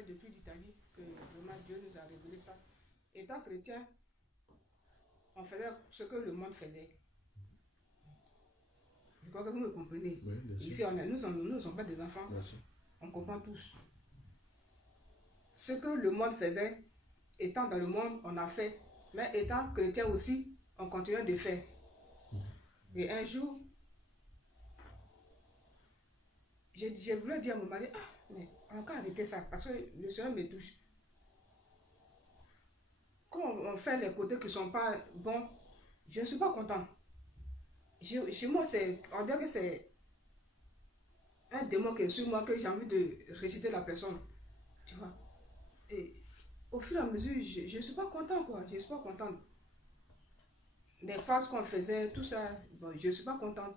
c'est depuis l'Italie que vraiment Dieu nous a révélé ça. Étant chrétien, on faisait ce que le monde faisait. Je crois que vous me comprenez. Oui, bien sûr. Ici, nous ne sommes pas des enfants. Bien sûr. On comprend tous. Ce que le monde faisait, étant dans le monde, on a fait. Mais étant chrétien aussi, on continue de faire. Et un jour, je voulais dire à mon mari, ah, mais on a qu'à arrêter ça, parce que le Seigneur me touche. Quand on fait les côtés qui ne sont pas bons, je ne suis pas content. Chez moi, on dirait que c'est un démon qui est sur moi, que j'ai envie de rejeter la personne. Tu vois. Et au fur et à mesure, je ne suis pas content, quoi. Je ne suis pas contente. Les phases qu'on faisait, tout ça, bon, je ne suis pas contente.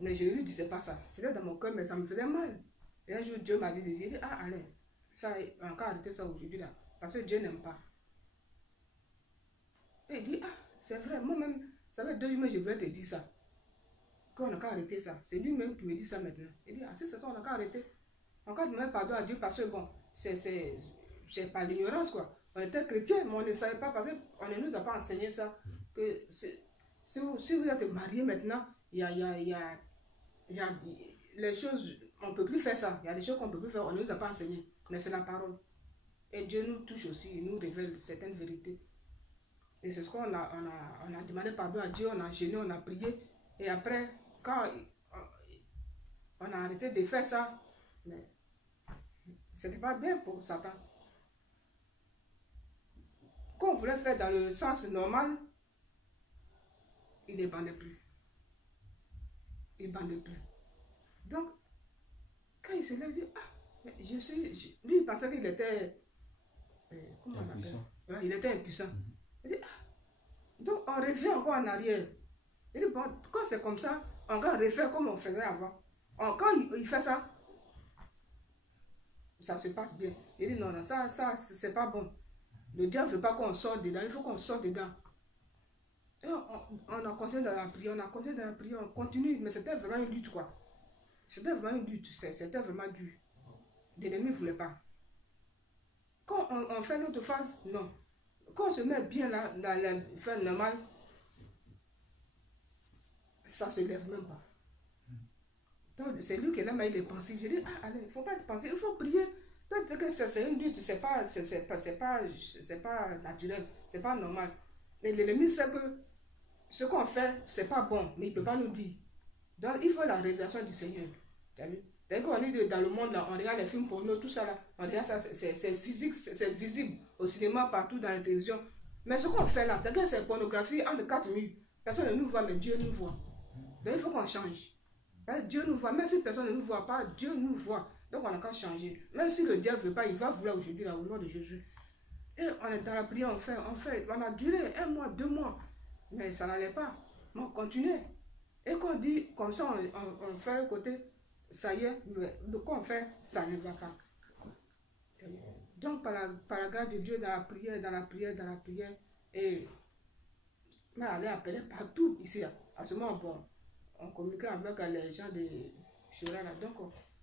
Mais je ne lui disais pas ça. C'était dans mon cœur, mais ça me faisait mal. Et un jour, Dieu m'a dit, ah, allez, ça, on va arrêter ça aujourd'hui, là. Parce que Dieu n'aime pas. Et il dit, ah, c'est vrai, moi-même, ça fait 2 jours que je voulais te dire ça. Qu'on n'a qu'à arrêter ça. C'est lui-même qui me dit ça maintenant. Il dit, ah, c'est ça, on n'a qu'à arrêter. On n'a qu'à demander pardon à Dieu parce que, bon, c'est pas l'ignorance, quoi. On était chrétiens, mais on ne savait pas parce qu'on ne nous a pas enseigné ça. Que si vous êtes mariés maintenant, il y a les choses, on ne peut plus faire ça. Il y a des choses qu'on ne peut plus faire, on ne nous a pas enseigné. Mais c'est la parole. Et Dieu nous touche aussi, il nous révèle certaines vérités. Et c'est ce qu'on a demandé pardon à Dieu, on a gêné, on a prié. Et après, quand on a arrêté de faire ça, mais c'était pas bien pour Satan. Quand on voulait faire dans le sens normal, il ne bandait plus. Il ne bandait plus. Donc, quand il se lève, il dit, ah, mais lui, il pensait qu'il était comment on appelle? Ouais, il était impuissant. Il dit, ah, donc on revient encore en arrière. Il dit, bon, quand c'est comme ça, on va refaire comme on faisait avant. Quand il fait ça, ça se passe bien. Il dit, non, non, ça c'est pas bon. Le diable ne veut pas qu'on sorte dedans, il faut qu'on sorte dedans. Et on a continué dans la prière, on continue, mais c'était vraiment une lutte, quoi. C'était vraiment une lutte, c'était vraiment dur. L'ennemi ne voulait pas. Quand on fait l'autre phase, non. Quand on se met bien là, dans la fin normale, ça ne se lève même pas. Donc c'est lui qui est là, mais il est pensif. Je dis, ah, allez, il ne faut pas être pensif, il faut prier. Donc que c'est une lutte, c'est pas naturel, c'est pas normal. Et l'ennemi sait que ce qu'on fait, c'est pas bon, mais il ne peut pas nous dire. Donc il faut la révélation du Seigneur. Tu as vu? Dès qu'on est dans le monde, là, on regarde les films porno, tout ça là, on regarde ça, c'est physique, c'est visible au cinéma, partout dans la télévision. Mais ce qu'on fait là, c'est pornographie entre 4 murs. Personne ne nous voit, mais Dieu nous voit. Donc il faut qu'on change. Dieu nous voit, même si personne ne nous voit pas, Dieu nous voit. Donc on n'a qu'à changer. Même si le diable ne veut pas, il va vouloir aujourd'hui là, au nom de Jésus. Et on est dans la prière, on a duré 1 mois, 2 mois. Mais ça n'allait pas. Mais on continuait. Et quand on dit comme ça, on fait un côté, ça y est, mais quand on fait, ça ne va pas. Donc par la grâce de Dieu, dans la prière, et mais elle est appelée partout ici. À ce moment, bon, on communiquait avec les gens de Chora là. Donc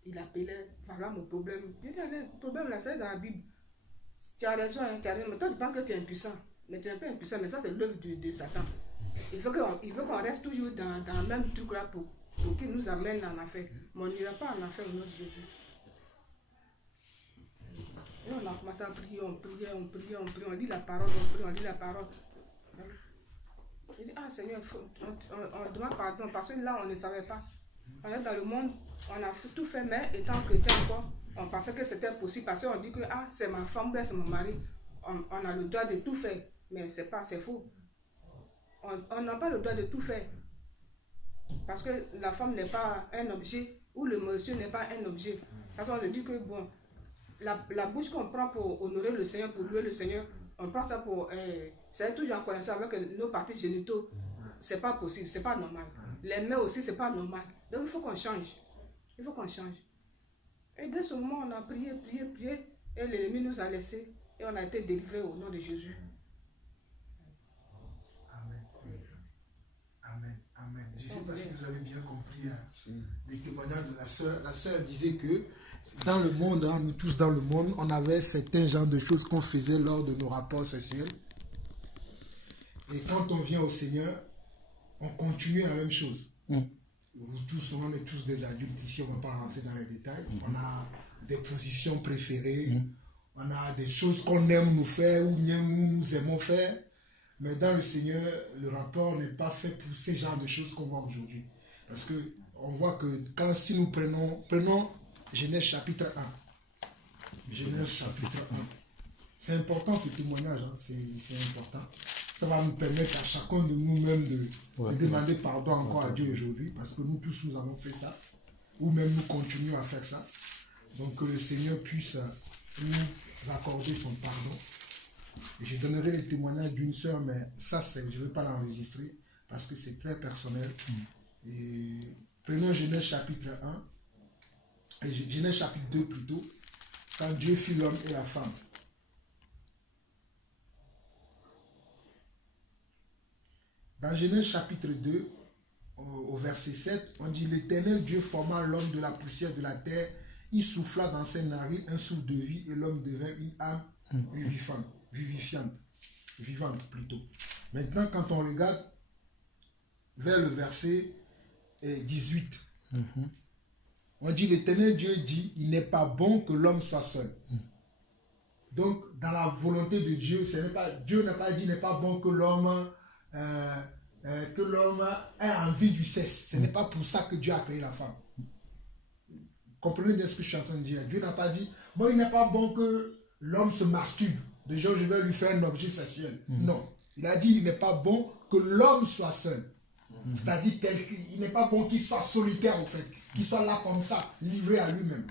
il appelait, voilà mon problème. Je dis, le problème là, c'est dans la Bible. Tu as raison, hein, mais toi tu penses que tu es impuissant. Mais tu n'es pas impuissant, mais ça c'est l'œuvre de Satan. Il veut qu'on reste toujours dans le même truc là pour qu'il nous amène en affaire. Mais on n'ira pas en affaire au nom de Jésus. Et on a commencé à prier, on lit la parole, on lit la parole. Je dis, ah Seigneur, on demande pardon parce que là on ne savait pas. On est dans le monde, on a tout fait, mais étant chrétien encore, on pensait que c'était possible parce qu'on dit que ah, c'est ma femme, c'est mon mari, on a le droit de tout faire, mais c'est faux. On n'a pas le droit de tout faire parce que la femme n'est pas un objet ou le monsieur n'est pas un objet. Parce qu'on se dit que bon, la bouche qu'on prend pour honorer le Seigneur, pour louer le Seigneur, on prend ça pour c'est toujours en connexion avec nos parties génitaux. C'est pas possible, c'est pas normal. Les mains aussi, c'est pas normal. Donc il faut qu'on change. Il faut qu'on change. Et dès ce moment, on a prié, et l'ennemi nous a laissés et on a été délivrés au nom de Jésus. Amen. Amen. Amen. Je ne sais pas si vous avez bien compris le témoignage de la sœur. La sœur disait que Dans le monde, hein, nous tous dans le monde, on avait certains genres de choses qu'on faisait lors de nos rapports sexuels. Et quand on vient au Seigneur, on continue la même chose. Vous tous, on est tous des adultes ici, on ne va pas rentrer dans les détails. On a des positions préférées, on a des choses qu'on aime nous faire ou bien nous aimons faire. Mais dans le Seigneur, le rapport n'est pas fait pour ces genres de choses qu'on voit aujourd'hui. Parce que on voit que si nous prenons Genèse chapitre 1. Genèse chapitre 1. C'est important ce témoignage, hein, c'est important. Ça va nous permettre à chacun de nous-mêmes de demander pardon encore à Dieu aujourd'hui, parce que nous tous nous avons fait ça, ou même nous continuons à faire ça. Donc que le Seigneur puisse nous accorder son pardon. Et je donnerai le témoignage d'une sœur, mais ça, je ne vais pas l'enregistrer, parce que c'est très personnel. Et prenons Genèse chapitre 1, et Genèse chapitre 2 plutôt, quand Dieu fit l'homme et la femme. Dans Genèse chapitre 2, au verset 7, on dit « L'Éternel Dieu forma l'homme de la poussière de la terre, il souffla dans ses narines un souffle de vie et l'homme devint une âme vivante plutôt. » Maintenant, quand on regarde vers le verset 18, on dit « L'Éternel Dieu dit, il n'est pas bon que l'homme soit seul. » Donc, dans la volonté de Dieu, Dieu n'a pas dit « il n'est pas bon que l'homme ait envie du sexe. » Ce n'est pas pour ça que Dieu a créé la femme. Comprenez bien ce que je suis en train de dire. Dieu n'a pas dit, bon, il n'est pas bon que l'homme se masturbe. Déjà, je vais lui faire un objet sexuel. Non. Il a dit, il n'est pas bon que l'homme soit seul. C'est-à-dire qu'il n'est pas bon qu'il soit solitaire, en fait. Qu'il soit là comme ça, livré à lui-même.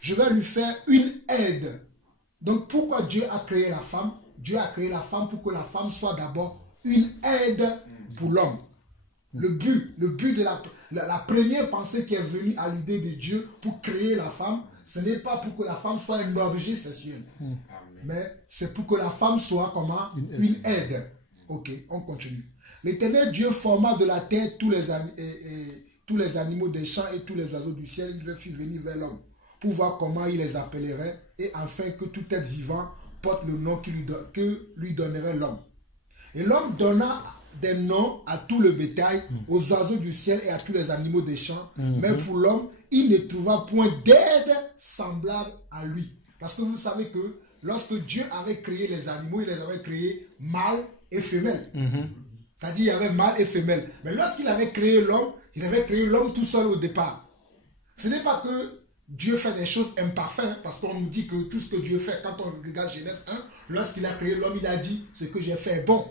Je vais lui faire une aide. Donc, pourquoi Dieu a créé la femme? Dieu a créé la femme pour que la femme soit d'abord une aide pour l'homme. Le but de la première pensée qui est venue à l'idée de Dieu pour créer la femme, ce n'est pas pour que la femme soit un objet sexuel. Mais c'est pour que la femme soit comment? Une aide. Ok, on continue. L'Éternel Dieu forma de la terre tous les animaux des champs et tous les oiseaux du ciel. Il les fit venir vers l'homme pour voir comment il les appellerait et afin que tout être vivant porte le nom que lui donnerait l'homme. Et l'homme donna des noms à tout le bétail, aux oiseaux du ciel et à tous les animaux des champs. Mais pour l'homme, il ne trouva point d'aide semblable à lui. Parce que vous savez que lorsque Dieu avait créé les animaux, il les avait créés mâles et femelles. C'est-à-dire il y avait mâle et femelle. Mais lorsqu'il avait créé l'homme, il avait créé l'homme tout seul au départ. Ce n'est pas que Dieu fait des choses imparfaites, parce qu'on nous dit que tout ce que Dieu fait, quand on regarde Genèse 1, lorsqu'il a créé l'homme, il a dit ce que j'ai fait est bon.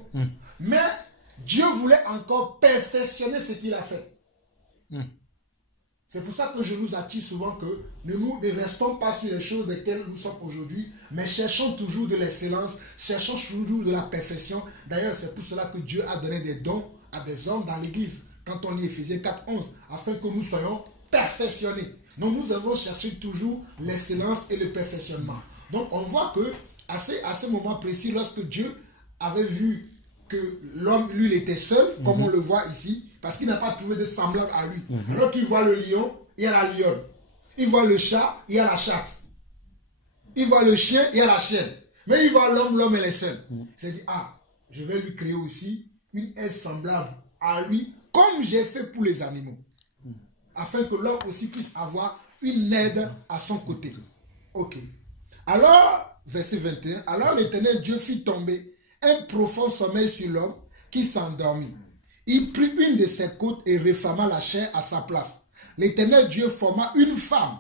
Mais Dieu voulait encore perfectionner ce qu'il a fait. C'est pour ça que je nous attire souvent que nous ne restons pas sur les choses desquelles nous sommes aujourd'hui, mais cherchons toujours de l'excellence, cherchons toujours de la perfection. D'ailleurs, c'est pour cela que Dieu a donné des dons à des hommes dans l'église. Quand on lit Éphésiens 4:11, afin que nous soyons perfectionnés. Donc nous avons cherché toujours l'excellence et le perfectionnement. Donc on voit que à ce moment précis, lorsque Dieu avait vu que l'homme, lui, il était seul, comme on le voit ici, parce qu'il n'a pas trouvé de semblable à lui. Alors qu'il voit le lion, il y a la lionne. Il voit le chat, il y a la chatte. Il voit le chien, il y a la chienne. Mais il voit l'homme, l'homme est seul. Il s'est dit, ah, je vais lui créer aussi une aide semblable à lui, comme j'ai fait pour les animaux. Afin que l'homme aussi puisse avoir une aide à son côté. Ok. Alors, verset 21, alors l'Éternel Dieu fit tomber un profond sommeil sur l'homme qui s'endormit. Il prit une de ses côtes et referma la chair à sa place. L'Éternel Dieu forma une femme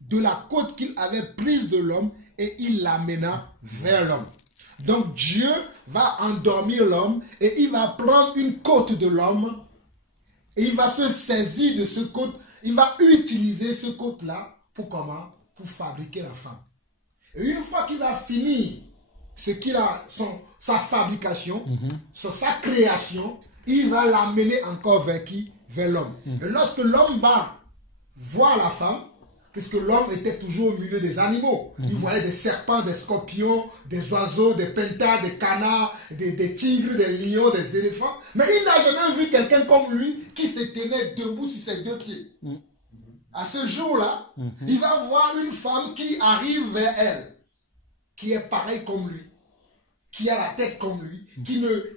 de la côte qu'il avait prise de l'homme et il l'amena vers l'homme. Donc Dieu va endormir l'homme et il va prendre une côte de l'homme et il va se saisir de ce côte. Il va utiliser ce côte-là pour comment? Pour fabriquer la femme. Et une fois qu'il va finir ce qu'il a, sa fabrication, sa création, il va l'amener encore vers qui? Vers l'homme. Et lorsque l'homme va voir la femme, puisque l'homme était toujours au milieu des animaux, il voyait des serpents, des scorpions, des oiseaux, des pentas, des canards, des tigres, des lions, des éléphants, mais il n'a jamais vu quelqu'un comme lui qui se tenait debout sur ses deux pieds. à ce jour-là, il va voir une femme qui arrive vers elle, qui est pareille comme lui, qui a la tête comme lui,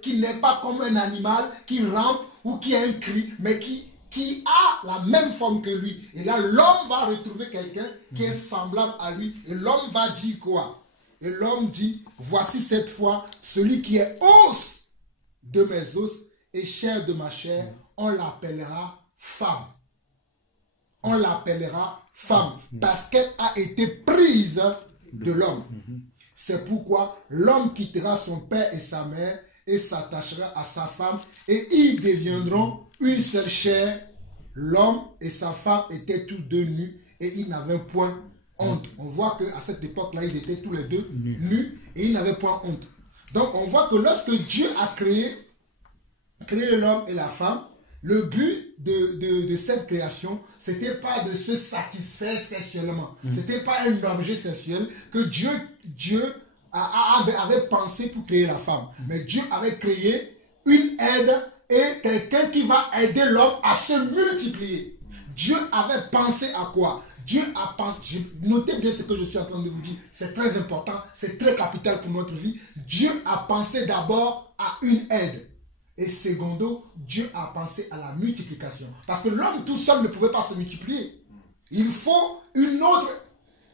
qui n'est pas comme un animal, qui rampe ou qui a un cri, mais qui a la même forme que lui. Et là, l'homme va retrouver quelqu'un qui est semblable à lui. Et l'homme va dire quoi? Et l'homme dit, voici cette fois celui qui est os de mes os et chair de ma chair, on l'appellera femme. On l'appellera femme parce qu'elle a été prise de l'homme. C'est pourquoi l'homme quittera son père et sa mère et s'attachera à sa femme et ils deviendront une seule chair. L'homme et sa femme étaient tous deux nus et ils n'avaient point honte. On voit qu'à cette époque-là, ils étaient tous les deux nus et ils n'avaient point honte. Donc on voit que lorsque Dieu a créé l'homme et la femme, le but de cette création, ce n'était pas de se satisfaire sexuellement. Ce n'était pas un objet sexuel que Dieu avait pensé pour créer la femme. Mais Dieu avait créé une aide et quelqu'un qui va aider l'homme à se multiplier. Dieu avait pensé à quoi? Dieu a pensé, notez bien ce que je suis en train de vous dire, c'est très important, c'est très capital pour notre vie. Dieu a pensé d'abord à une aide. Et secondo, Dieu a pensé à la multiplication. Parce que l'homme tout seul ne pouvait pas se multiplier. Il faut une autre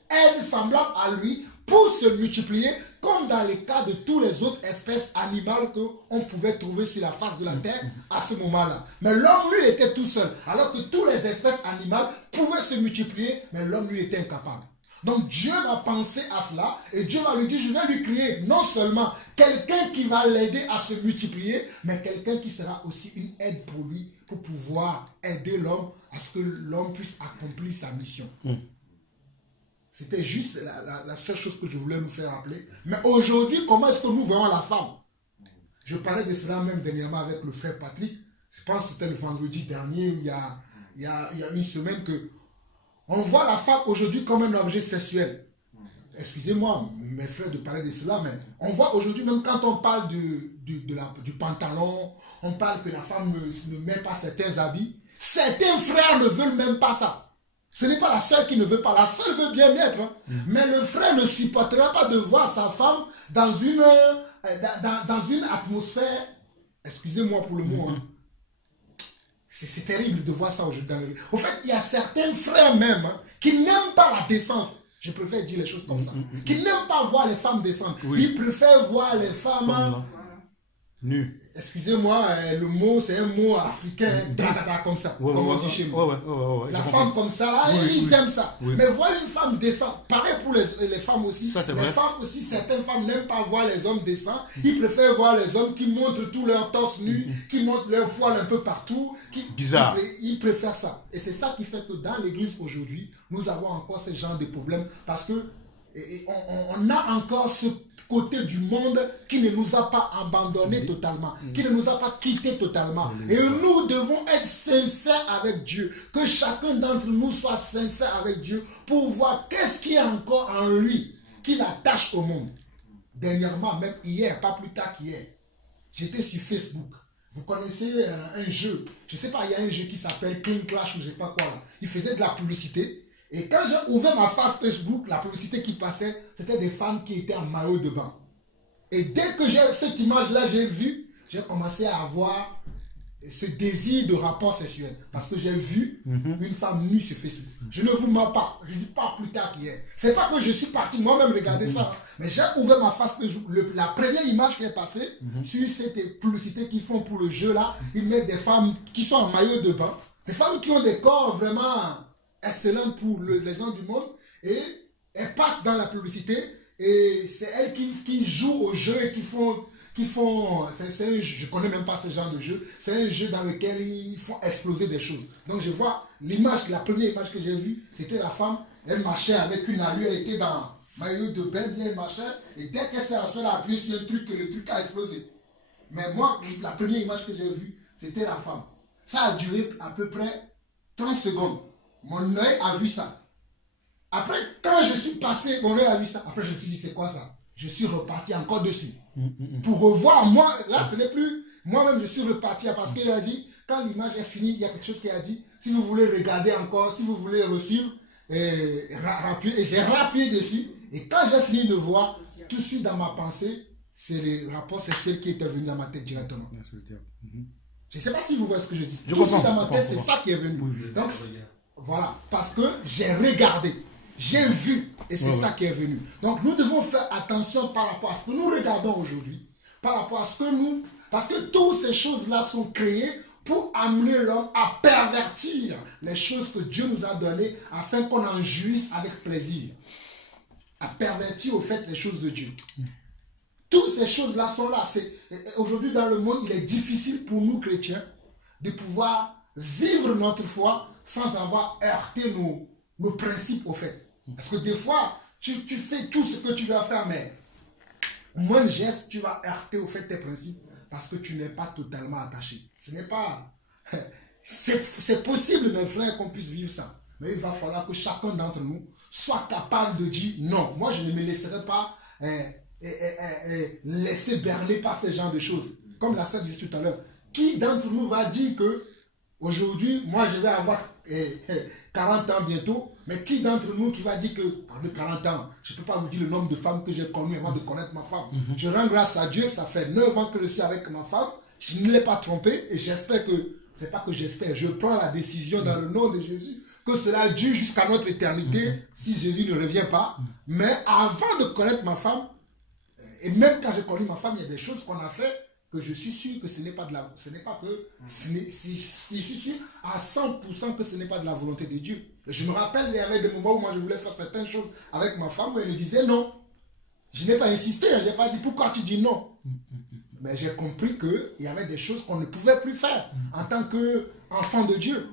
aide semblable à lui pour se multiplier, comme dans le cas de toutes les autres espèces animales qu'on pouvait trouver sur la face de la terre à ce moment-là. Mais l'homme, lui, était tout seul. Alors que toutes les espèces animales pouvaient se multiplier, mais l'homme, lui, était incapable. Donc Dieu va penser à cela et Dieu va lui dire, je vais lui créer non seulement quelqu'un qui va l'aider à se multiplier, mais quelqu'un qui sera aussi une aide pour lui, pour pouvoir aider l'homme à ce que l'homme puisse accomplir sa mission. C'était juste la seule chose que je voulais nous faire rappeler. Mais aujourd'hui, comment est-ce que nous voyons la femme? Je parlais de cela même dernièrement avec le frère Patrick. Je pense que c'était le vendredi dernier, il y a une semaine que on voit la femme aujourd'hui comme un objet sexuel. Excusez-moi, mes frères, de parler de cela, mais on voit aujourd'hui, même quand on parle du pantalon, on parle que la femme ne met pas certains habits. Certains frères ne veulent même pas ça. Ce n'est pas la sœur qui ne veut pas. La sœur veut bien mettre, mais le frère ne supportera pas de voir sa femme dans une atmosphère, excusez-moi pour le mot, c'est terrible de voir ça aujourd'hui. Au fait, il y a certains frères même qui n'aiment pas la décence. Je préfère dire les choses comme ça. Qui n'aiment pas voir les femmes descendre. Ils préfèrent voir les femmes nues. Excusez-moi, le mot, c'est un mot africain, comme ça, comme on dit chez nous. La femme comme ça, là, ils aiment ça. Mais voir une femme descendre, pareil pour les femmes aussi. Ça, les femmes aussi, certaines femmes n'aiment pas voir les hommes descendre. Ils préfèrent voir les hommes qui montrent tout leur torse nu, qui montrent leur poil un peu partout. Bizarre. Ils préfèrent ça. Et c'est ça qui fait que dans l'église aujourd'hui, nous avons encore ce genre de problème parce que on a encore ce côté du monde qui ne nous a pas abandonnés totalement, qui ne nous a pas quittés totalement. Et nous devons être sincères avec Dieu, que chacun d'entre nous soit sincère avec Dieu pour voir qu'est-ce qui est encore en lui qui l'attache au monde. Dernièrement, même hier, pas plus tard qu'hier, j'étais sur Facebook. Vous connaissez un jeu, je ne sais pas, il y a un jeu qui s'appelle Clean Clash ou je ne sais pas quoi. Là. Il faisait de la publicité. Et quand j'ai ouvert ma face Facebook, la publicité qui passait, c'était des femmes qui étaient en maillot de bain. Et dès que j'ai cette image-là, j'ai commencé à avoir ce désir de rapport sexuel. Parce que j'ai vu une femme nue sur Facebook. Je ne vous mens pas, je ne dis pas plus tard qu'hier. C'est pas que je suis parti moi-même regarder ça. Mais j'ai ouvert ma face Facebook. La première image qui est passée, sur cette publicité qu'ils font pour le jeu-là, ils mettent des femmes qui sont en maillot de bain. Des femmes qui ont des corps vraiment excellente pour les gens du monde et elles passent dans la publicité et c'est elles qui jouent au jeu et qui font c'est un jeu, je connais même pas ce genre de jeu, c'est un jeu dans lequel ils font exploser des choses. Donc je vois l'image, la première image que j'ai vue, c'était la femme, elle marchait avec une allure, elle était dans maillot de bain, elle marchait et dès qu'elle s'est assurée, elle a appuyé sur un truc que le truc a explosé. Mais moi, la première image que j'ai vue, c'était la femme. Ça a duré à peu près 30 secondes. Mon œil a vu ça. Après, quand je suis passé, mon œil a vu ça. Après, je me suis dit, c'est quoi ça? Je suis reparti encore dessus. Pour revoir, moi, là, ce n'est plus... Moi-même, je suis reparti parce qu'il a dit, quand l'image est finie, il y a quelque chose qu'il a dit. si vous voulez regarder encore, si vous voulez resuivre, et j'ai rappuyé dessus. Et quand j'ai fini de voir, tout de suite dans ma pensée, c'est les rapports sexuels qui étaient venus dans ma tête directement. Je ne sais pas si vous voyez ce que je dis. Tout de suite dans ma tête, c'est ça qui est venu. Donc, voilà, parce que j'ai regardé, j'ai vu, et c'est ça qui est venu. Donc, nous devons faire attention par rapport à ce que nous regardons aujourd'hui, par rapport à ce que nous... Parce que toutes ces choses-là sont créées pour amener l'homme à pervertir les choses que Dieu nous a données afin qu'on en jouisse avec plaisir. À pervertir au fait les choses de Dieu. Toutes ces choses-là sont là. Aujourd'hui dans le monde, il est difficile pour nous chrétiens de pouvoir vivre notre foi sans avoir heurté nos principes au fait. Parce que des fois, tu fais tout ce que tu dois faire, mais moins de gestes, tu vas heurter au fait tes principes parce que tu n'es pas totalement attaché. Ce n'est pas... C'est possible, mes frères, qu'on puisse vivre ça. Mais il va falloir que chacun d'entre nous soit capable de dire non. Moi, je ne me laisserai pas laisser berner par ce genre de choses. Comme la soeur disait tout à l'heure. Qui d'entre nous va dire que aujourd'hui, moi, je vais avoir 40 ans bientôt, mais qui d'entre nous qui va dire que, de 40 ans, je ne peux pas vous dire le nombre de femmes que j'ai connues avant de connaître ma femme. Je rends grâce à Dieu, ça fait 9 ans que je suis avec ma femme, je ne l'ai pas trompée et j'espère que, c'est pas que j'espère, je prends la décision dans le nom de Jésus, que cela dure jusqu'à notre éternité, si Jésus ne revient pas. Mais avant de connaître ma femme, et même quand j'ai connu ma femme, il y a des choses qu'on a fait que je suis sûr que ce n'est pas de la... Ce n'est pas que... je suis sûr à 100% que ce n'est pas de la volonté de Dieu. Je me rappelle, il y avait des moments où moi je voulais faire certaines choses avec ma femme, où elle me disait non. Je n'ai pas insisté, je n'ai pas dit pourquoi tu dis non. Mais j'ai compris qu'il y avait des choses qu'on ne pouvait plus faire en tant qu'enfant de Dieu.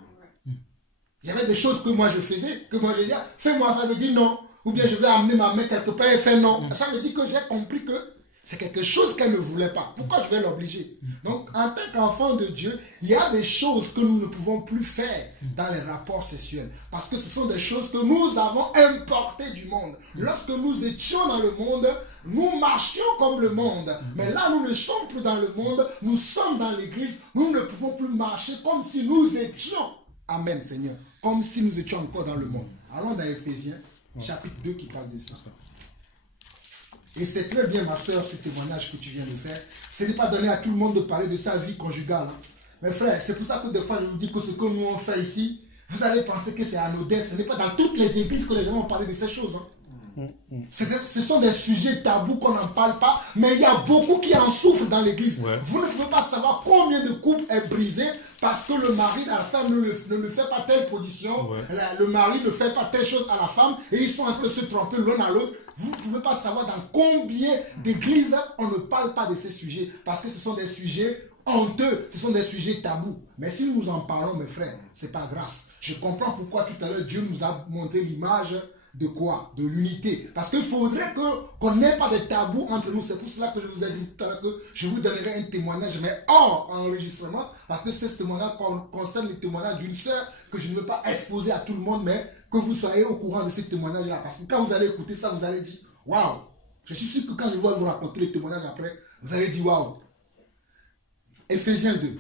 Il y avait des choses que moi je faisais, que moi je disais, fais-moi ça, veut dire non. Ou bien je vais amener ma main quelque part et faire non. Ça veut dire que j'ai compris que c'est quelque chose qu'elle ne voulait pas. Pourquoi je vais l'obliger? Donc, en tant qu'enfant de Dieu, il y a des choses que nous ne pouvons plus faire dans les rapports sexuels. Parce que ce sont des choses que nous avons importées du monde. Lorsque nous étions dans le monde, nous marchions comme le monde. Mais là, nous ne sommes plus dans le monde, nous sommes dans l'église. Nous ne pouvons plus marcher comme si nous étions. Amen, Seigneur. Comme si nous étions encore dans le monde. Allons dans Éphésiens, chapitre 2 qui parle de ça. Et c'est très bien, ma soeur, ce témoignage que tu viens de faire. Ce n'est pas donné à tout le monde de parler de sa vie conjugale. Hein. Mais frère, c'est pour ça que des fois, je vous dis que ce que nous on fait ici, vous allez penser que c'est anodin. Ce n'est pas dans toutes les églises que les gens vont parler de ces choses. Hein. Ce sont des sujets tabous qu'on n'en parle pas, mais il y a beaucoup qui en souffrent dans l'église. Ouais. Vous ne pouvez pas savoir combien de couples est brisé parce que le mari, la femme ne le fait pas telle position, ouais. Le mari ne fait pas telle chose à la femme, et ils sont en train de se tromper l'un à l'autre. Vous ne pouvez pas savoir dans combien d'églises on ne parle pas de ces sujets, parce que ce sont des sujets honteux, ce sont des sujets tabous. Mais si nous en parlons, mes frères, c'est pas grâce. Je comprends pourquoi tout à l'heure Dieu nous a montré l'image de quoi? De l'unité. Parce qu'il faudrait qu'on n'ait pas de tabou entre nous. C'est pour cela que je vous ai dit tout à l'heure que je vous donnerai un témoignage, mais hors enregistrement, parce que ce témoignage concerne le témoignage d'une sœur que je ne veux pas exposer à tout le monde, mais que vous soyez au courant de ce témoignage-là. Parce que quand vous allez écouter ça, vous allez dire waouh! Je suis sûr que quand je vais vous raconter le témoignage après, vous allez dire waouh! Éphésiens 2.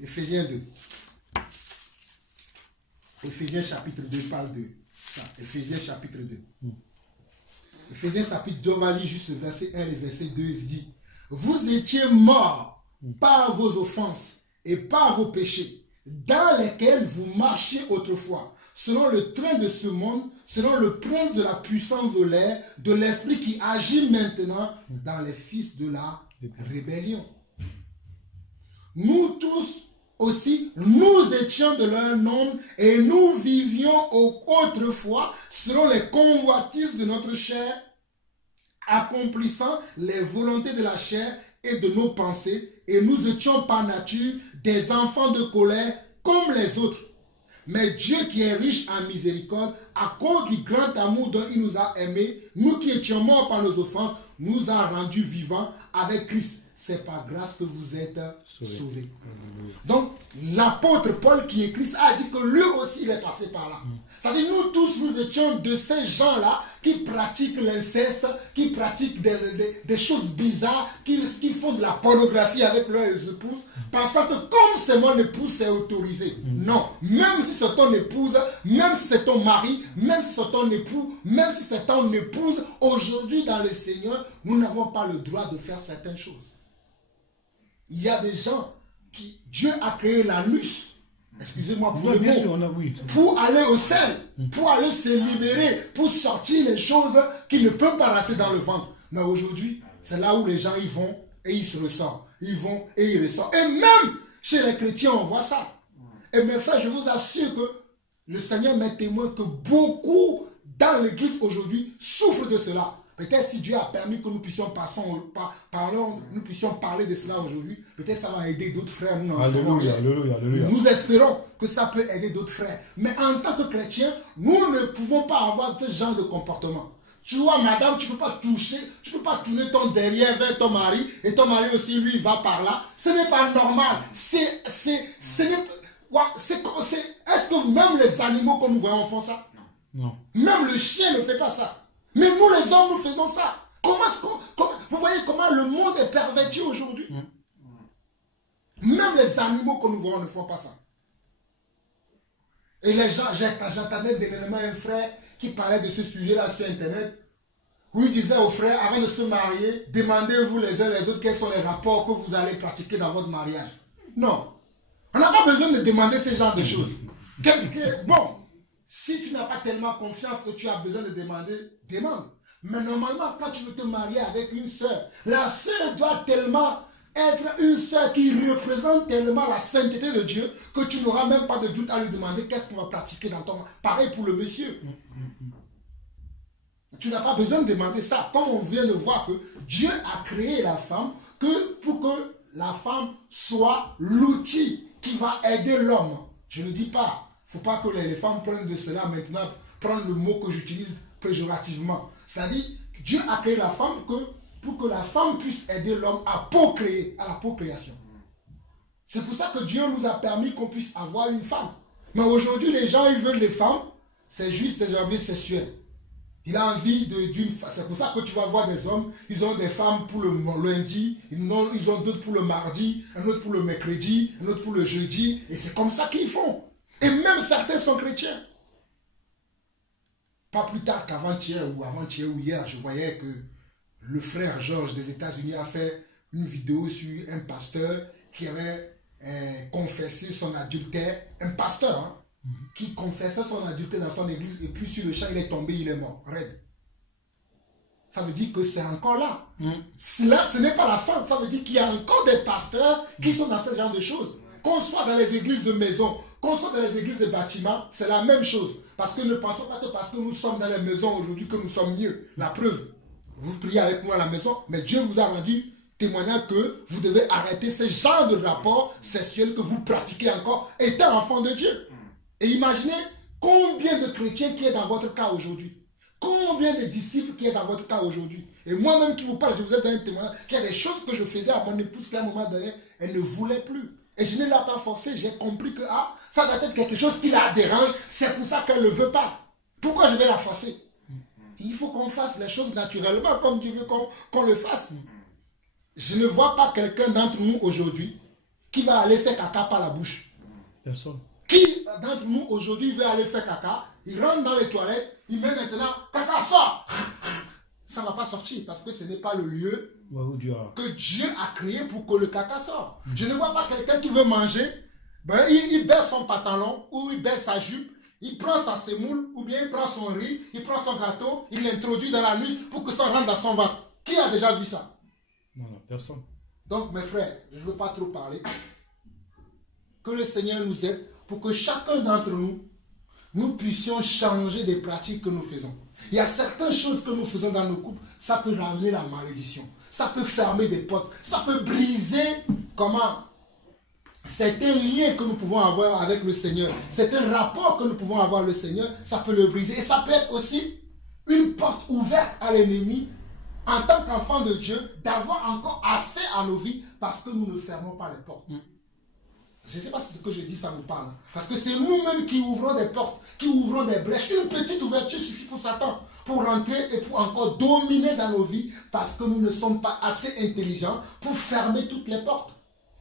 Éphésiens 2. Éphésiens chapitre 2 parle de ça. Éphésiens chapitre 2. Éphésiens chapitre 2, on va lire juste le verset 1 et le verset 2. Il dit: vous étiez morts par vos offenses et par vos péchés, dans lesquels vous marchiez autrefois, selon le train de ce monde, selon le prince de la puissance de l'air, de l'esprit qui agit maintenant dans les fils de la rébellion. Nous tous aussi, nous étions de leur nombre et nous vivions autrefois selon les convoitises de notre chair, accomplissant les volontés de la chair et de nos pensées, et nous étions par nature des enfants de colère comme les autres. Mais Dieu qui est riche en miséricorde, à cause du grand amour dont il nous a aimés, nous qui étions morts par nos offenses, nous a rendus vivants avec Christ. C'est par grâce que vous êtes sauvés. Donc, l'apôtre Paul qui écrit ça a dit que lui aussi il est passé par là. C'est-à-dire nous tous nous étions de ces gens-là qui pratiquent l'inceste, qui pratiquent des choses bizarres, qui font de la pornographie avec leurs épouses, pensant que comme c'est mon épouse, c'est autorisé. Non, même si c'est ton épouse, même si c'est ton mari, même si c'est ton époux, même si c'est ton épouse, aujourd'hui dans le Seigneur, nous n'avons pas le droit de faire certaines choses. Il y a des gens qui, Dieu a créé l'anus, excusez-moi pour le mot, pour aller au sel, pour aller se libérer, pour sortir les choses qui ne peuvent pas rester dans le ventre. Mais aujourd'hui, c'est là où les gens y vont et ils se ressortent. Ils vont et ils ressortent. Et même chez les chrétiens, on voit ça. Et mes frères, je vous assure que le Seigneur m'est témoin que beaucoup dans l'église aujourd'hui souffrent de cela. Peut-être si Dieu a permis que nous puissions parler de cela aujourd'hui, peut-être ça va aider d'autres frères. Nous, alléluia, alléluia, alléluia. Nous espérons que ça peut aider d'autres frères. Mais en tant que chrétiens, nous ne pouvons pas avoir ce genre de comportement. Tu vois, madame, tu ne peux pas toucher, tu ne peux pas tourner ton derrière vers ton mari, et ton mari aussi, lui, va par là. Ce n'est pas normal. Est-ce que même les animaux que nous voyons font ça? Non. Même le chien ne fait pas ça. Mais nous, les hommes, nous faisons ça. Vous voyez comment le monde est perverti aujourd'hui? Même les animaux que nous voyons ne font pas ça. Et les gens, j'entendais dernièrement un frère qui parlait de ce sujet-là sur Internet, où il disait aux frères, avant de se marier, demandez-vous les uns les autres quels sont les rapports que vous allez pratiquer dans votre mariage. Non. On n'a pas besoin de demander ce genre de choses. Bon, si tu n'as pas tellement confiance que tu as besoin de demander, demande. Mais normalement, quand tu veux te marier avec une sœur, la sœur doit tellement être une sœur qui représente tellement la sainteté de Dieu que tu n'auras même pas de doute à lui demander qu'est-ce qu'on va pratiquer dans ton mariage. Pareil pour le monsieur. Tu n'as pas besoin de demander ça. Comme on vient de voir que Dieu a créé la femme pour que la femme soit l'outil qui va aider l'homme. Je ne dis pas, il ne faut pas que les femmes prennent de cela maintenant, prendre le mot que j'utilise péjorativement. C'est-à-dire, Dieu a créé la femme pour que la femme puisse aider l'homme à la procréation. C'est pour ça que Dieu nous a permis qu'on puisse avoir une femme. Mais aujourd'hui, les gens, ils veulent les femmes, c'est juste des objets sexuels. Il a envie d'une femme. C'est pour ça que tu vas voir des hommes, ils ont des femmes pour le lundi, ils ont d'autres pour le mardi, un autre pour le mercredi, un autre pour le jeudi. Et c'est comme ça qu'ils font. Et même certains sont chrétiens. Pas plus tard qu'avant-hier ou hier, je voyais que le frère Georges des États-Unis a fait une vidéo sur un pasteur qui avait confessé son adultère. Un pasteur, hein, qui confessait son adultère dans son église et puis sur le champ, il est tombé, il est mort, raide. Ça veut dire que c'est encore là. Là, ce n'est pas la fin. Ça veut dire qu'il y a encore des pasteurs qui sont dans ce genre de choses. Qu'on soit dans les églises de maison, qu'on soit dans les églises de bâtiments, c'est la même chose. Parce que ne pensons pas que parce que nous sommes dans les maisons aujourd'hui que nous sommes mieux. La preuve, vous priez avec nous à la maison, mais Dieu vous a rendu témoignant que vous devez arrêter ce genre de rapport sexuel que vous pratiquez encore étant enfant de Dieu. Et imaginez combien de chrétiens qui est dans votre cas aujourd'hui. Combien de disciples qui est dans votre cas aujourd'hui. Et moi-même qui vous parle, je vous ai donné un témoignage qu'il y a des choses que je faisais à mon épouse qu'à un moment donné, elle ne voulait plus. Et je ne l'ai pas forcé, j'ai compris que ça doit être quelque chose qui la dérange, c'est pour ça qu'elle ne veut pas. Pourquoi je vais la forcer? Il faut qu'on fasse les choses naturellement comme Dieu veut qu'on le fasse. Je ne vois pas quelqu'un d'entre nous aujourd'hui qui va aller faire caca par la bouche. Personne. Qui d'entre nous aujourd'hui veut aller faire caca, il rentre dans les toilettes, il met maintenant caca sort. Ça ne va pas sortir parce que ce n'est pas le lieu que Dieu a créé pour que le caca sorte. Je ne vois pas quelqu'un qui veut manger, il baisse son pantalon ou il baisse sa jupe, il prend sa semoule ou bien il prend son riz, il prend son gâteau, il l'introduit dans la nuit pour que ça rentre dans son ventre. Qui a déjà vu ça? Non, personne. Donc mes frères, je ne veux pas trop parler. Que le Seigneur nous aide pour que chacun d'entre nous puissions changer des pratiques que nous faisons. Il y a certaines choses que nous faisons dans nos couples, ça peut ramener la malédiction, ça peut fermer des portes, ça peut briser, certains liens que nous pouvons avoir avec le Seigneur, certains rapports que nous pouvons avoir avec le Seigneur, ça peut le briser. Et ça peut être aussi une porte ouverte à l'ennemi, en tant qu'enfant de Dieu, d'avoir encore assez à nos vies, parce que nous ne fermons pas les portes. Je ne sais pas si ce que je dis, ça vous parle. Parce que c'est nous-mêmes qui ouvrons des portes, qui ouvrons des brèches. Une petite ouverture suffit pour Satan, pour rentrer et pour encore dominer dans nos vies, parce que nous ne sommes pas assez intelligents pour fermer toutes les portes.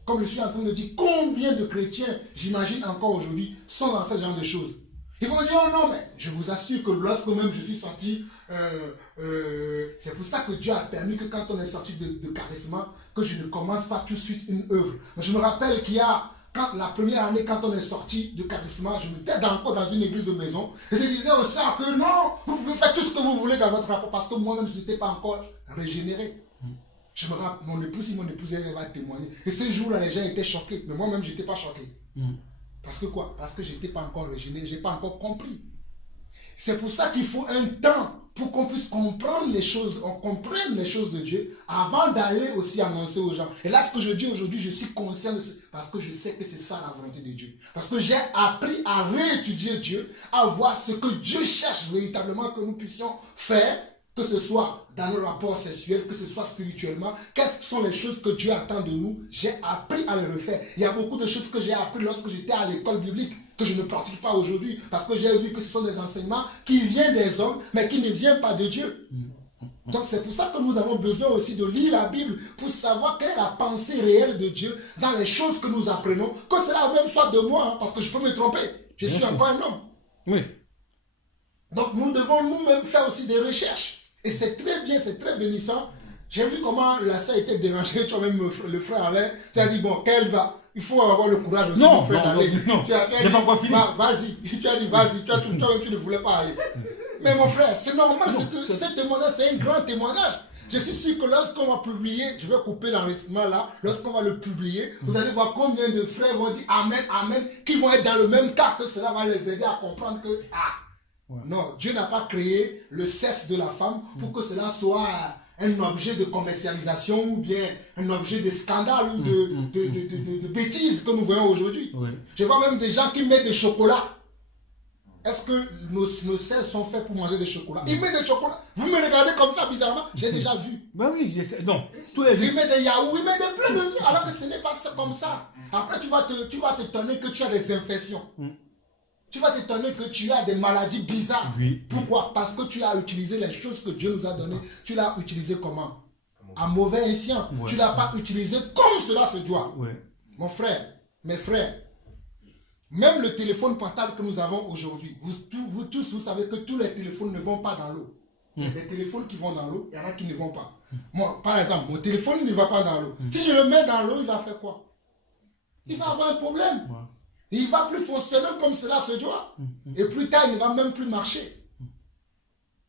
Comme je suis en train de dire, combien de chrétiens, j'imagine encore aujourd'hui, sont dans ce genre de choses. Ils vont dire, oh non, mais je vous assure que lorsque même je suis sorti, c'est pour ça que Dieu a permis que quand on est sorti de charisme, que je ne commence pas tout de suite une œuvre. Mais je me rappelle qu'il y a, la première année, quand on est sorti de charisme, je me étais encore dans une église de maison, et je disais aux sœurs que non, vous pouvez faire tout ce que vous voulez dans votre rapport, parce que moi-même, je n'étais pas encore régénéré. Je me rappelle, mon épouse, elle va témoigner. Et ce jour-là, les gens étaient choqués, mais moi-même, je n'étais pas choqué. Parce que quoi? Parce que je n'étais pas encore régénéré, je n'ai pas encore compris. C'est pour ça qu'il faut un temps pour qu'on puisse comprendre les choses, on comprenne les choses de Dieu avant d'aller aussi annoncer aux gens. Et là, ce que je dis aujourd'hui, je suis conscient de ce, parce que je sais que c'est ça la volonté de Dieu. Parce que j'ai appris à réétudier Dieu, à voir ce que Dieu cherche véritablement que nous puissions faire, que ce soit dans nos rapports sexuels, que ce soit spirituellement. Quelles sont les choses que Dieu attend de nous? J'ai appris à les refaire. Il y a beaucoup de choses que j'ai appris lorsque j'étais à l'école biblique, que je ne pratique pas aujourd'hui, parce que j'ai vu que ce sont des enseignements qui viennent des hommes, mais qui ne viennent pas de Dieu. Donc c'est pour ça que nous avons besoin aussi de lire la Bible, pour savoir quelle est la pensée réelle de Dieu dans les choses que nous apprenons, que cela même soit de moi, hein, parce que je peux me tromper. Je suis encore un homme. Oui. Donc nous devons nous-mêmes faire aussi des recherches. Et c'est très bien, c'est très bénissant. J'ai vu comment la sœur était dérangée, toi-même le frère Alain, tu as dit, bon, qu'elle va. Il faut avoir le courage aussi non, de faire d'aller. Non, tu as j'ai pas encore fini. Vas-y, tu as dit, vas-y, toi-même tu ne voulais pas aller. Mais mon frère, c'est normal, ce témoignage, c'est un grand témoignage. Je suis sûr que lorsqu'on va publier, je vais couper l'enregistrement là, lorsqu'on va le publier, vous allez voir combien de frères vont dire Amen, Amen, qui vont être dans le même cas, que cela va les aider à comprendre que, non, Dieu n'a pas créé le sexe de la femme pour que cela soit un objet de commercialisation ou bien un objet de scandale ou de bêtises que nous voyons aujourd'hui. Oui. Je vois même des gens qui mettent des chocolats. Est-ce que nos selles sont faits pour manger des chocolats? Ils mettent des chocolats. Vous me regardez comme ça bizarrement? J'ai déjà vu. Ben oui, non. Ils mettent des yaourts, ils mettent plein de trucs alors que ce n'est pas comme ça. Après, tu vas t'étonner que tu as des infections. Tu vas t'étonner que tu as des maladies bizarres. Oui. Pourquoi? Parce que tu as utilisé les choses que Dieu nous a données. Tu l'as utilisé comment? À mauvais escient. Ouais. Tu ne l'as pas utilisé comme cela se doit. Ouais. Mon frère, mes frères, même le téléphone portable que nous avons aujourd'hui, vous tous, vous savez que tous les téléphones ne vont pas dans l'eau. Il y a des téléphones qui vont dans l'eau, il y en a qui ne vont pas. Moi, par exemple, mon téléphone ne va pas dans l'eau. Si je le mets dans l'eau, il va faire quoi? Il va avoir un problème. Ouais. Il ne va plus fonctionner comme cela se doit. Et plus tard, il ne va même plus marcher.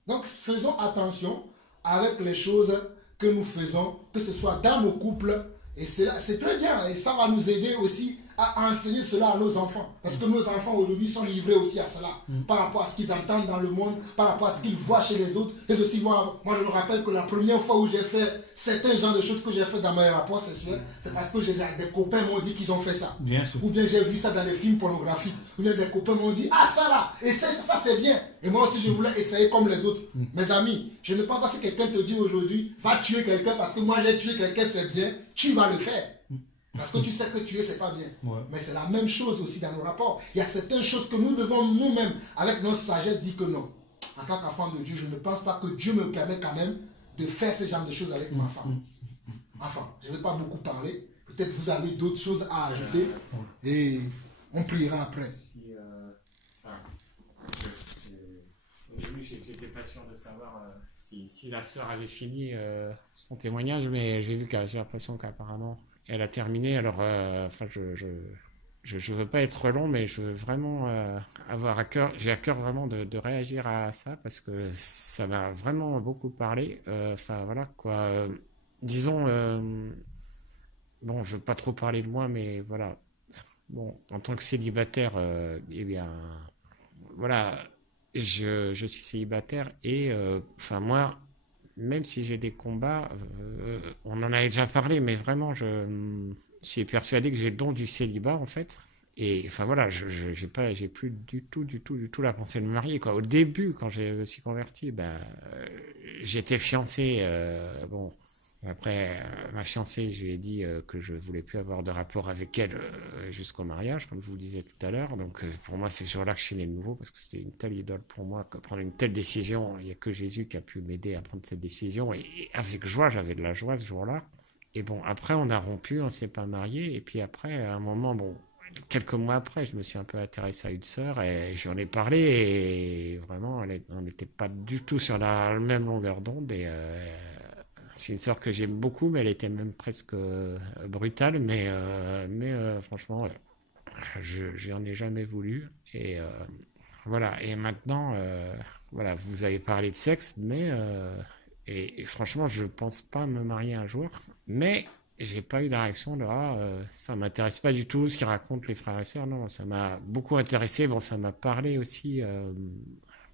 Donc, faisons attention avec les choses que nous faisons, que ce soit dans nos couples. Et c'est très bien. Et ça va nous aider aussi à enseigner cela à nos enfants. Parce que nos enfants aujourd'hui sont livrés aussi à cela. Par rapport à ce qu'ils entendent dans le monde, par rapport à ce qu'ils voient chez les autres. Et aussi, moi, je me rappelle que la première fois où j'ai fait certains genres de choses que j'ai fait dans mes rapports sexuels, c'est parce que des copains m'ont dit qu'ils ont fait ça. Bien sûr. Ou bien j'ai vu ça dans les films pornographiques. Ou bien des copains m'ont dit, ah ça là, et ça c'est bien. Et moi aussi je voulais essayer comme les autres. Mes amis, je ne pense pas si quelqu'un te dit aujourd'hui, va tuer quelqu'un parce que moi j'ai tué quelqu'un, c'est bien, tu vas le faire. Parce que tu sais que tuer, c'est pas bien. Ouais. Mais c'est la même chose aussi dans nos rapports. Il y a certaines choses que nous devons nous-mêmes, avec notre sagesse, dire que non. En tant qu'enfant de Dieu, je ne pense pas que Dieu me permet quand même de faire ce genre de choses avec ma femme. Enfin, je ne vais pas beaucoup parler. Peut-être vous avez d'autres choses à ajouter. Et on priera après. Au début, j'étais pas sûr de savoir si la sœur avait fini son témoignage, mais j'ai vu j'ai l'impression qu'apparemment elle a terminé. Alors, enfin, je veux pas être long, mais je veux vraiment avoir à cœur. J'ai à cœur vraiment de réagir à ça parce que ça m'a vraiment beaucoup parlé. Enfin, voilà quoi. Disons, bon, je veux pas trop parler de moi, mais voilà. Bon, en tant que célibataire, eh bien, voilà, je suis célibataire et, enfin, moi. Même si j'ai des combats, on en avait déjà parlé, mais vraiment, je suis persuadé que j'ai le don du célibat, en fait. Et enfin voilà, j'ai plus du tout la pensée de me marier, quoi. Au début, quand je me suis converti, j'étais fiancé, bon, Après, ma fiancée, je lui ai dit que je voulais plus avoir de rapport avec elle jusqu'au mariage, comme je vous le disais tout à l'heure. Donc, pour moi, c'est ce jour-là que je suis né de nouveau, parce que c'était une telle idole pour moi, que prendre une telle décision, il n'y a que Jésus qui a pu m'aider à prendre cette décision. Et avec joie, j'avais de la joie ce jour-là. Et bon, après, on a rompu, on s'est pas marié. Et puis après, à un moment, bon, quelques mois après, je me suis un peu intéressé à une sœur et j'en ai parlé. Et vraiment, on n'était pas du tout sur la même longueur d'onde. Et c'est une sœur que j'aime beaucoup, mais elle était même presque brutale. Mais franchement, j'en ai jamais voulu. Et voilà. Et maintenant, voilà, vous avez parlé de sexe, mais et franchement, je pense pas me marier un jour. Mais j'ai pas eu la réaction de ça m'intéresse pas du tout ce qu'ils racontent les frères et sœurs. Non, ça m'a beaucoup intéressé. Bon, ça m'a parlé aussi.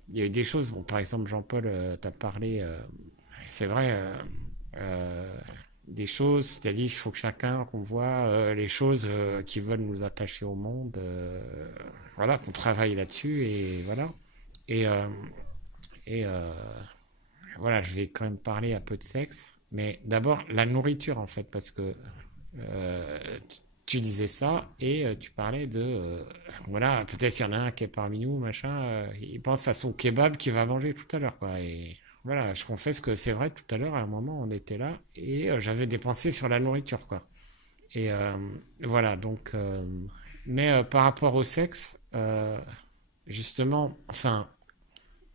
Il y a eu des choses. Bon, par exemple, Jean-Paul, t'as parlé. C'est vrai. Des choses, c'est-à-dire il faut que chacun qu'on voit les choses qui veulent nous attacher au monde, voilà, qu'on travaille là-dessus et voilà. Et, et voilà, je vais quand même parler un peu de sexe, mais d'abord la nourriture en fait, parce que tu disais ça et tu parlais de voilà, peut-être qu'il y en a un qui est parmi nous, machin, il pense à son kebab qu'il va manger tout à l'heure, quoi. Et voilà, je confesse que c'est vrai, tout à l'heure, à un moment, on était là et j'avais des pensées sur la nourriture, quoi. Et voilà, donc, mais par rapport au sexe, justement, enfin,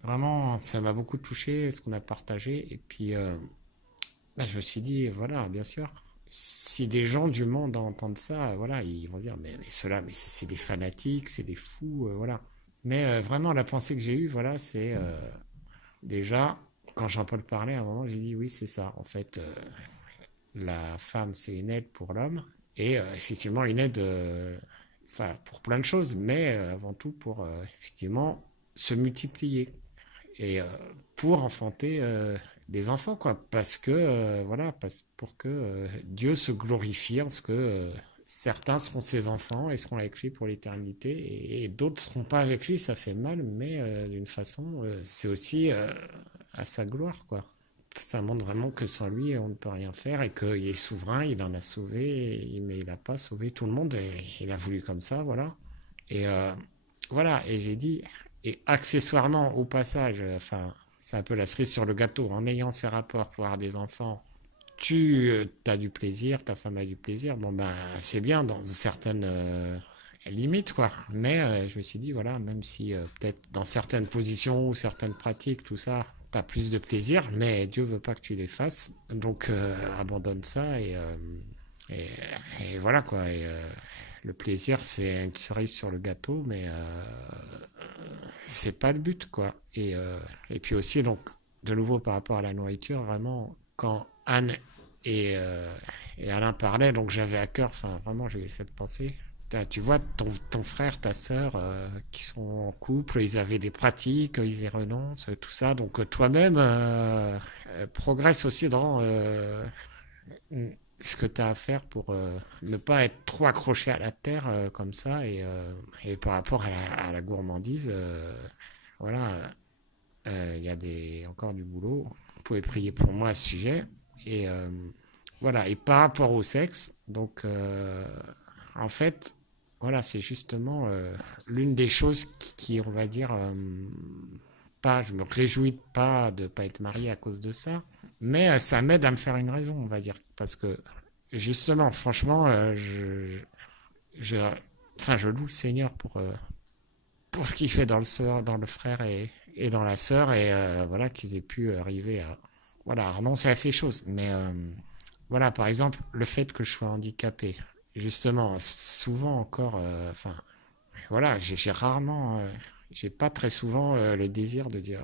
vraiment, ça m'a beaucoup touché ce qu'on a partagé. Et puis, je me suis dit, voilà, bien sûr, si des gens du monde entendent ça, voilà, ils vont dire, mais ceux-là, mais c'est des fanatiques, c'est des fous, voilà. Mais vraiment, la pensée que j'ai eue, voilà, c'est déjà. Quand Jean-Paul parlait, à un moment, j'ai dit oui, c'est ça. En fait, la femme, c'est une aide pour l'homme. Et effectivement, une aide pour plein de choses, mais avant tout pour effectivement se multiplier. Et pour enfanter des enfants, quoi. Parce que, voilà, pour que Dieu se glorifie en ce que certains seront ses enfants et seront avec lui pour l'éternité. Et d'autres ne seront pas avec lui, ça fait mal, mais d'une façon, c'est aussi à sa gloire, quoi. Ça montre vraiment que sans lui, on ne peut rien faire et qu'il est souverain, il en a sauvé, mais il n'a pas sauvé tout le monde et il a voulu comme ça, voilà. Et voilà, et j'ai dit, et accessoirement, au passage, enfin, c'est un peu la cerise sur le gâteau, en ayant ces rapports pour avoir des enfants, tu as du plaisir, ta femme a du plaisir, bon ben, c'est bien dans certaines limites, quoi. Mais je me suis dit, voilà, même si peut-être dans certaines positions ou certaines pratiques, tout ça, t'as plus de plaisir, mais Dieu veut pas que tu les fasses, donc abandonne ça et voilà, quoi. Et le plaisir, c'est une cerise sur le gâteau, mais c'est pas le but, quoi. Et puis aussi, donc, de nouveau par rapport à la nourriture, vraiment, quand Anne et Alain parlaient, donc j'avais à cœur, enfin, vraiment, j'ai eu cette pensée. Tu vois, ton frère, ta sœur, qui sont en couple, ils avaient des pratiques, ils y renoncent, tout ça. Donc toi-même, progresse aussi dans ce que tu as à faire pour ne pas être trop accroché à la terre comme ça. Et par rapport à la gourmandise, voilà, il y a encore du boulot. Vous pouvez prier pour moi à ce sujet. Et voilà, et par rapport au sexe, donc en fait, voilà, c'est justement l'une des choses qui on va dire, je me réjouis pas de pas être marié à cause de ça, mais ça m'aide à me faire une raison, on va dire, parce que justement, franchement, je loue le Seigneur pour ce qu'il fait dans le frère et dans la sœur, et voilà, qu'ils aient pu arriver à renoncer à ces choses. Mais voilà, par exemple, le fait que je sois handicapé. Justement, souvent encore, voilà, j'ai rarement, j'ai pas très souvent le désir de dire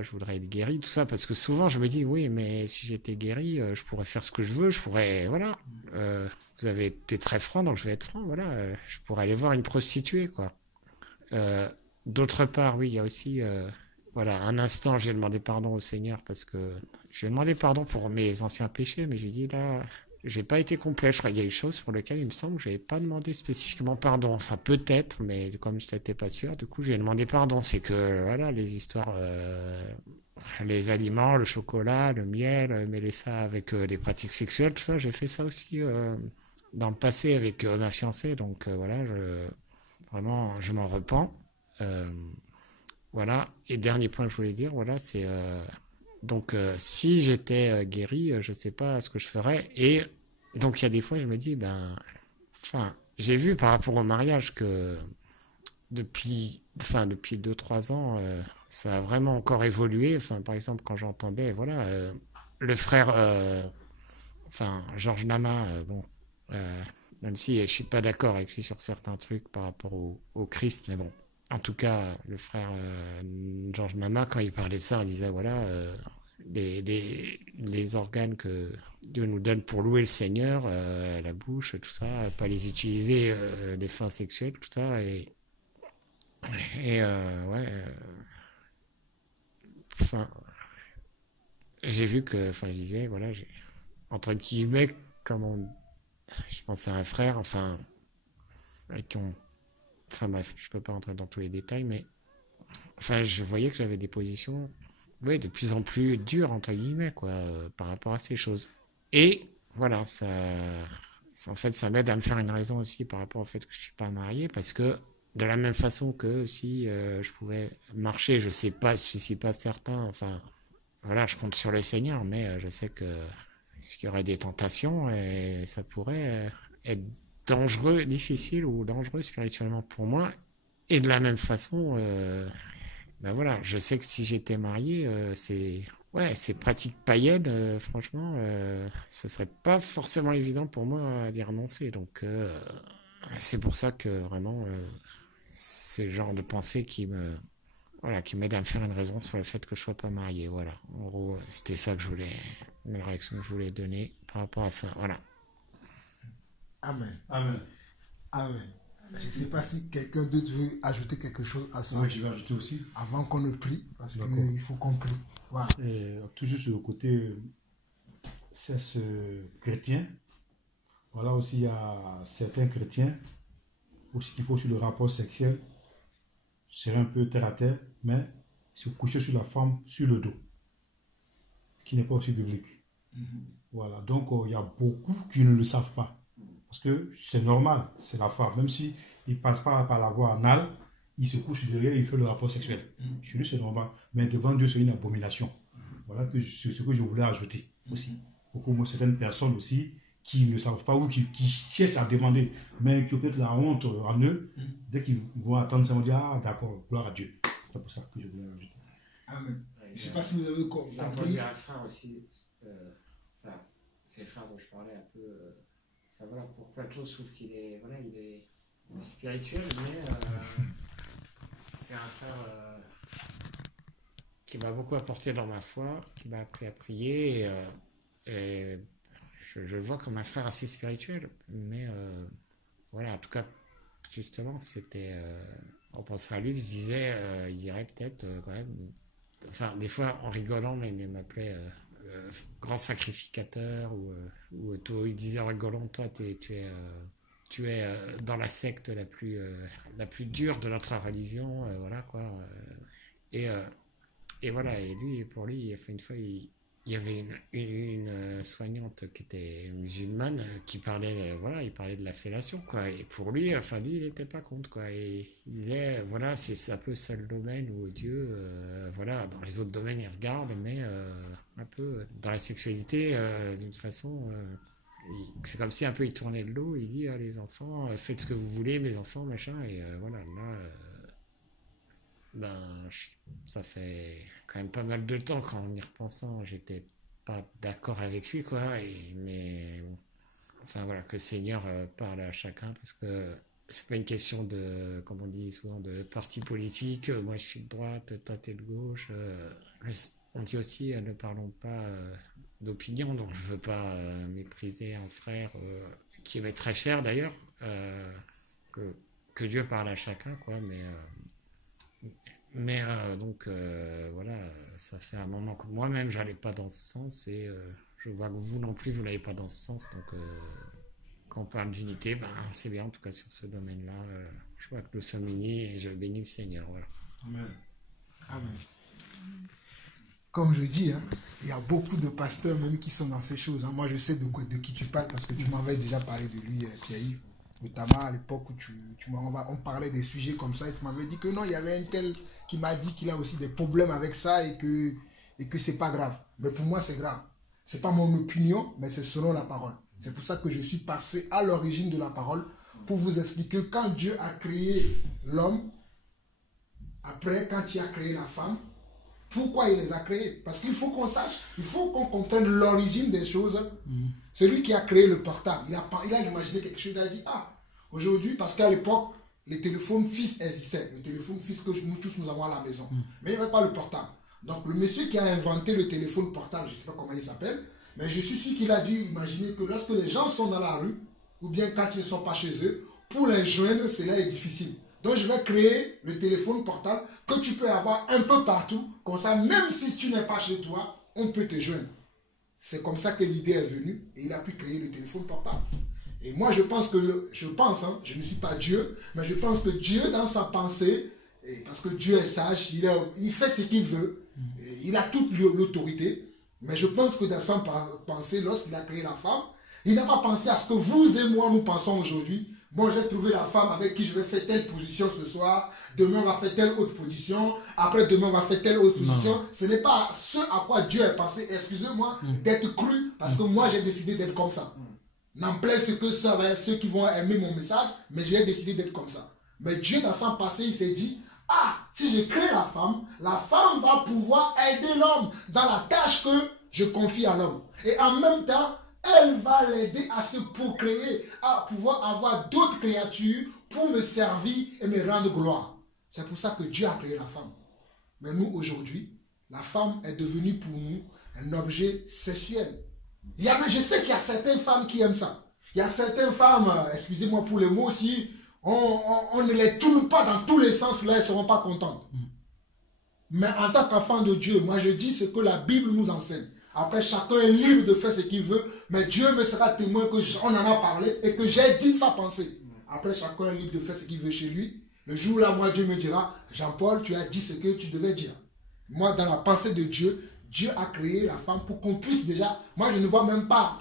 je voudrais être guéri, tout ça, parce que souvent je me dis oui, mais si j'étais guéri, je pourrais faire ce que je veux, je pourrais, voilà. Vous avez été très franc, donc je vais être franc, voilà, je pourrais aller voir une prostituée, quoi. D'autre part, oui, il y a aussi, voilà, un instant, j'ai demandé pardon au Seigneur parce que je lui ai demandé pardon pour mes anciens péchés, mais j'ai dit là. J'ai pas été complet, je crois qu'il y a eu des choses pour lesquelles il me semble que j'avais pas demandé spécifiquement pardon. Enfin, peut-être, mais comme je n'étais pas sûr, du coup, j'ai demandé pardon. C'est que, voilà, les histoires les aliments, le chocolat, le miel, mêler ça avec les pratiques sexuelles, tout ça. J'ai fait ça aussi dans le passé avec ma fiancée. Donc voilà, vraiment, je m'en repens. Euh, voilà. Et dernier point que je voulais dire, voilà, c'est donc si j'étais guéri, je sais pas ce que je ferais. Et donc il y a des fois, je me dis, ben, enfin, j'ai vu par rapport au mariage que depuis 2 3 ans, ça a vraiment encore évolué. Enfin, par exemple, quand j'entendais, voilà, le frère, Georges Nama, bon, même si je suis pas d'accord avec lui sur certains trucs par rapport au Christ, mais bon, en tout cas, le frère Georges Nama, quand il parlait de ça, il disait, voilà, les organes que Dieu nous donne pour louer le Seigneur, la bouche, tout ça, pas les utiliser des fins sexuelles, tout ça, et ouais, enfin, j'ai vu que, enfin, je disais, voilà, entre guillemets, je pense à un frère, enfin, avec qui on, enfin bref, je peux pas rentrer dans tous les détails, mais, enfin, je voyais que j'avais des positions, ouais, de plus en plus dures, entre guillemets, quoi, par rapport à ces choses. Et, voilà, en fait, ça m'aide à me faire une raison aussi par rapport au fait que je suis pas marié, parce que, de la même façon que si je pouvais marcher, je sais pas, je suis pas certain, enfin, voilà, je compte sur le Seigneur, mais je sais que qu'il y aurait des tentations et ça pourrait être dangereux, difficile ou dangereux spirituellement pour moi. Et de la même façon, ben voilà, je sais que si j'étais marié, ces pratiques païennes, franchement, ce serait pas forcément évident pour moi d'y renoncer. Donc, c'est pour ça que vraiment, c'est le genre de pensée qui m'aide à me faire une raison sur le fait que je sois pas marié. Voilà. En gros, c'était ça que la réaction que je voulais donner par rapport à ça. Voilà. Amen. Amen. Amen. Je ne sais pas si quelqu'un d'autre veut ajouter quelque chose à ça. Oui, je vais ajouter aussi. Avant qu'on ne prie, parce D'accord. qu'il faut qu'on prie. Voilà. Et toujours sur le côté sexe chrétien, voilà aussi il y a certains chrétiens aussi qui font sur le rapport sexuel, serait un peu terre à terre, mais se coucher sur la femme sur le dos, qui n'est pas aussi biblique. Voilà, donc il y a beaucoup qui ne le savent pas. Parce que c'est normal, c'est la femme. Même si il ne passe pas par la voie anale, il se couche derrière et il fait le rapport sexuel. Chez lui, c'est normal. Mais devant Dieu, c'est une abomination. Voilà ce que je voulais ajouter aussi. Pour que certaines personnes aussi qui ne savent pas ou qui cherchent à demander, mais qui ont peut-être la honte en eux, dès qu'ils vont attendre ça, ils vont dire, ah d'accord, gloire à Dieu. C'est pour ça que je voulais ajouter. Amen. Je ne sais pas si vous avez compris. J'ai entendu un frère aussi, c'est le frère dont je parlais un peu, voilà, pour plein de choses, je trouve qu'il est, voilà, il est spirituel, mais c'est un frère qui m'a beaucoup apporté dans ma foi, qui m'a appris à prier, et je le vois comme un frère assez spirituel, mais voilà, en tout cas, justement, c'était, on pensait à lui, il se disait, il dirait peut-être quand même, enfin, des fois en rigolant, mais il m'appelait grand sacrificateur, ou il disait en rigolant, toi, tu es dans la secte la plus dure de notre religion, voilà quoi. Et voilà, et lui, pour lui, une fois, il y avait une soignante qui était musulmane qui parlait, voilà, il parlait de la fellation, quoi. Et pour lui, lui, il n'était pas contre, quoi. Et il disait, voilà, c'est un peu le seul domaine où Dieu, voilà, dans les autres domaines, il regarde, mais un peu dans la sexualité, d'une façon, c'est comme si un peu il tournait le dos, il dit, ah, les enfants, faites ce que vous voulez, mes enfants, machin, et voilà, là, ça fait quand même pas mal de temps qu'en y repensant, j'étais pas d'accord avec lui, quoi. Mais enfin voilà, que le Seigneur parle à chacun, parce que c'est pas une question de, comme on dit souvent, de parti politique. Moi je suis de droite, toi t'es de gauche. On dit aussi, ne parlons pas d'opinion, donc je veux pas mépriser un frère qui m'est très cher d'ailleurs, que Dieu parle à chacun, quoi. Mais donc voilà, ça fait un moment que moi-même j'allais pas dans ce sens, et je vois que vous non plus vous n'allez pas dans ce sens, donc quand on parle d'unité, c'est bien en tout cas sur ce domaine-là. Je vois que nous sommes unis et je bénis le Seigneur. Voilà. Amen. Amen. comme je dis, hein, il y a beaucoup de pasteurs même qui sont dans ces choses. Hein. Moi, je sais de qui tu parles parce que tu m'avais déjà parlé de lui, Pierre-Yves, notamment à l'époque où on parlait des sujets comme ça et tu m'avais dit que non, il y avait un tel qui m'a dit qu'il a aussi des problèmes avec ça et que c'est pas grave. Mais pour moi, c'est grave. C'est pas mon opinion, mais c'est selon la parole. C'est pour ça que je suis passé à l'origine de la parole pour vous expliquer quand Dieu a créé l'homme, après, quand il a créé la femme, pourquoi il les a créés. Parce qu'il faut qu'on sache, il faut qu'on comprenne l'origine des choses. Celui qui a créé le portable, il a imaginé quelque chose, il a dit, ah, aujourd'hui, parce qu'à l'époque, les téléphones fixes existaient. Le téléphone fixe que nous tous nous avons à la maison. Mais il n'y avait pas le portable. Donc le monsieur qui a inventé le téléphone portable, je ne sais pas comment il s'appelle, mais je suis sûr qu'il a dû imaginer que lorsque les gens sont dans la rue, ou bien quand ils ne sont pas chez eux, pour les joindre, cela est difficile. Donc je vais créer le téléphone portable que tu peux avoir un peu partout, comme ça, même si tu n'es pas chez toi, on peut te joindre. C'est comme ça que l'idée est venue et il a pu créer le téléphone portable. Et moi je pense, je ne suis pas Dieu, mais je pense que Dieu dans sa pensée, et parce que Dieu est sage, il fait ce qu'il veut, et il a toute l'autorité, mais je pense que dans sa pensée, lorsqu'il a créé la femme, il n'a pas pensé à ce que vous et moi nous pensons aujourd'hui. Bon, j'ai trouvé la femme avec qui je vais faire telle position ce soir, demain on va faire telle autre position, après demain on va faire telle autre position. Non. Ce n'est pas ce à quoi Dieu a pensé, excusez-moi, d'être cru, parce que moi j'ai décidé d'être comme ça. N'en plaise ce que ça va être ceux qui vont aimer mon message, mais j'ai décidé d'être comme ça. Mais Dieu dans son passé, il s'est dit, ah, si je crée la femme va pouvoir aider l'homme dans la tâche que je confie à l'homme. Et en même temps, elle va l'aider à se procréer, à pouvoir avoir d'autres créatures pour me servir et me rendre gloire. C'est pour ça que Dieu a créé la femme. Mais nous, aujourd'hui, la femme est devenue pour nous un objet sexuel. Je sais qu'il y a certaines femmes qui aiment ça. Il y a certaines femmes, excusez-moi pour les mots aussi, on ne les tourne pas dans tous les sens, là, elles ne seront pas contentes. Mais en tant qu'enfant de Dieu, moi je dis ce que la Bible nous enseigne. Après, chacun est libre de faire ce qu'il veut, mais Dieu me sera témoin qu'on en a parlé et que j'ai dit sa pensée. Après, chacun est libre de faire ce qu'il veut chez lui. Le jour là, moi, Dieu me dira, Jean-Paul, tu as dit ce que tu devais dire. Moi, dans la pensée de Dieu, Dieu a créé la femme pour qu'on puisse déjà... Moi, je ne vois même pas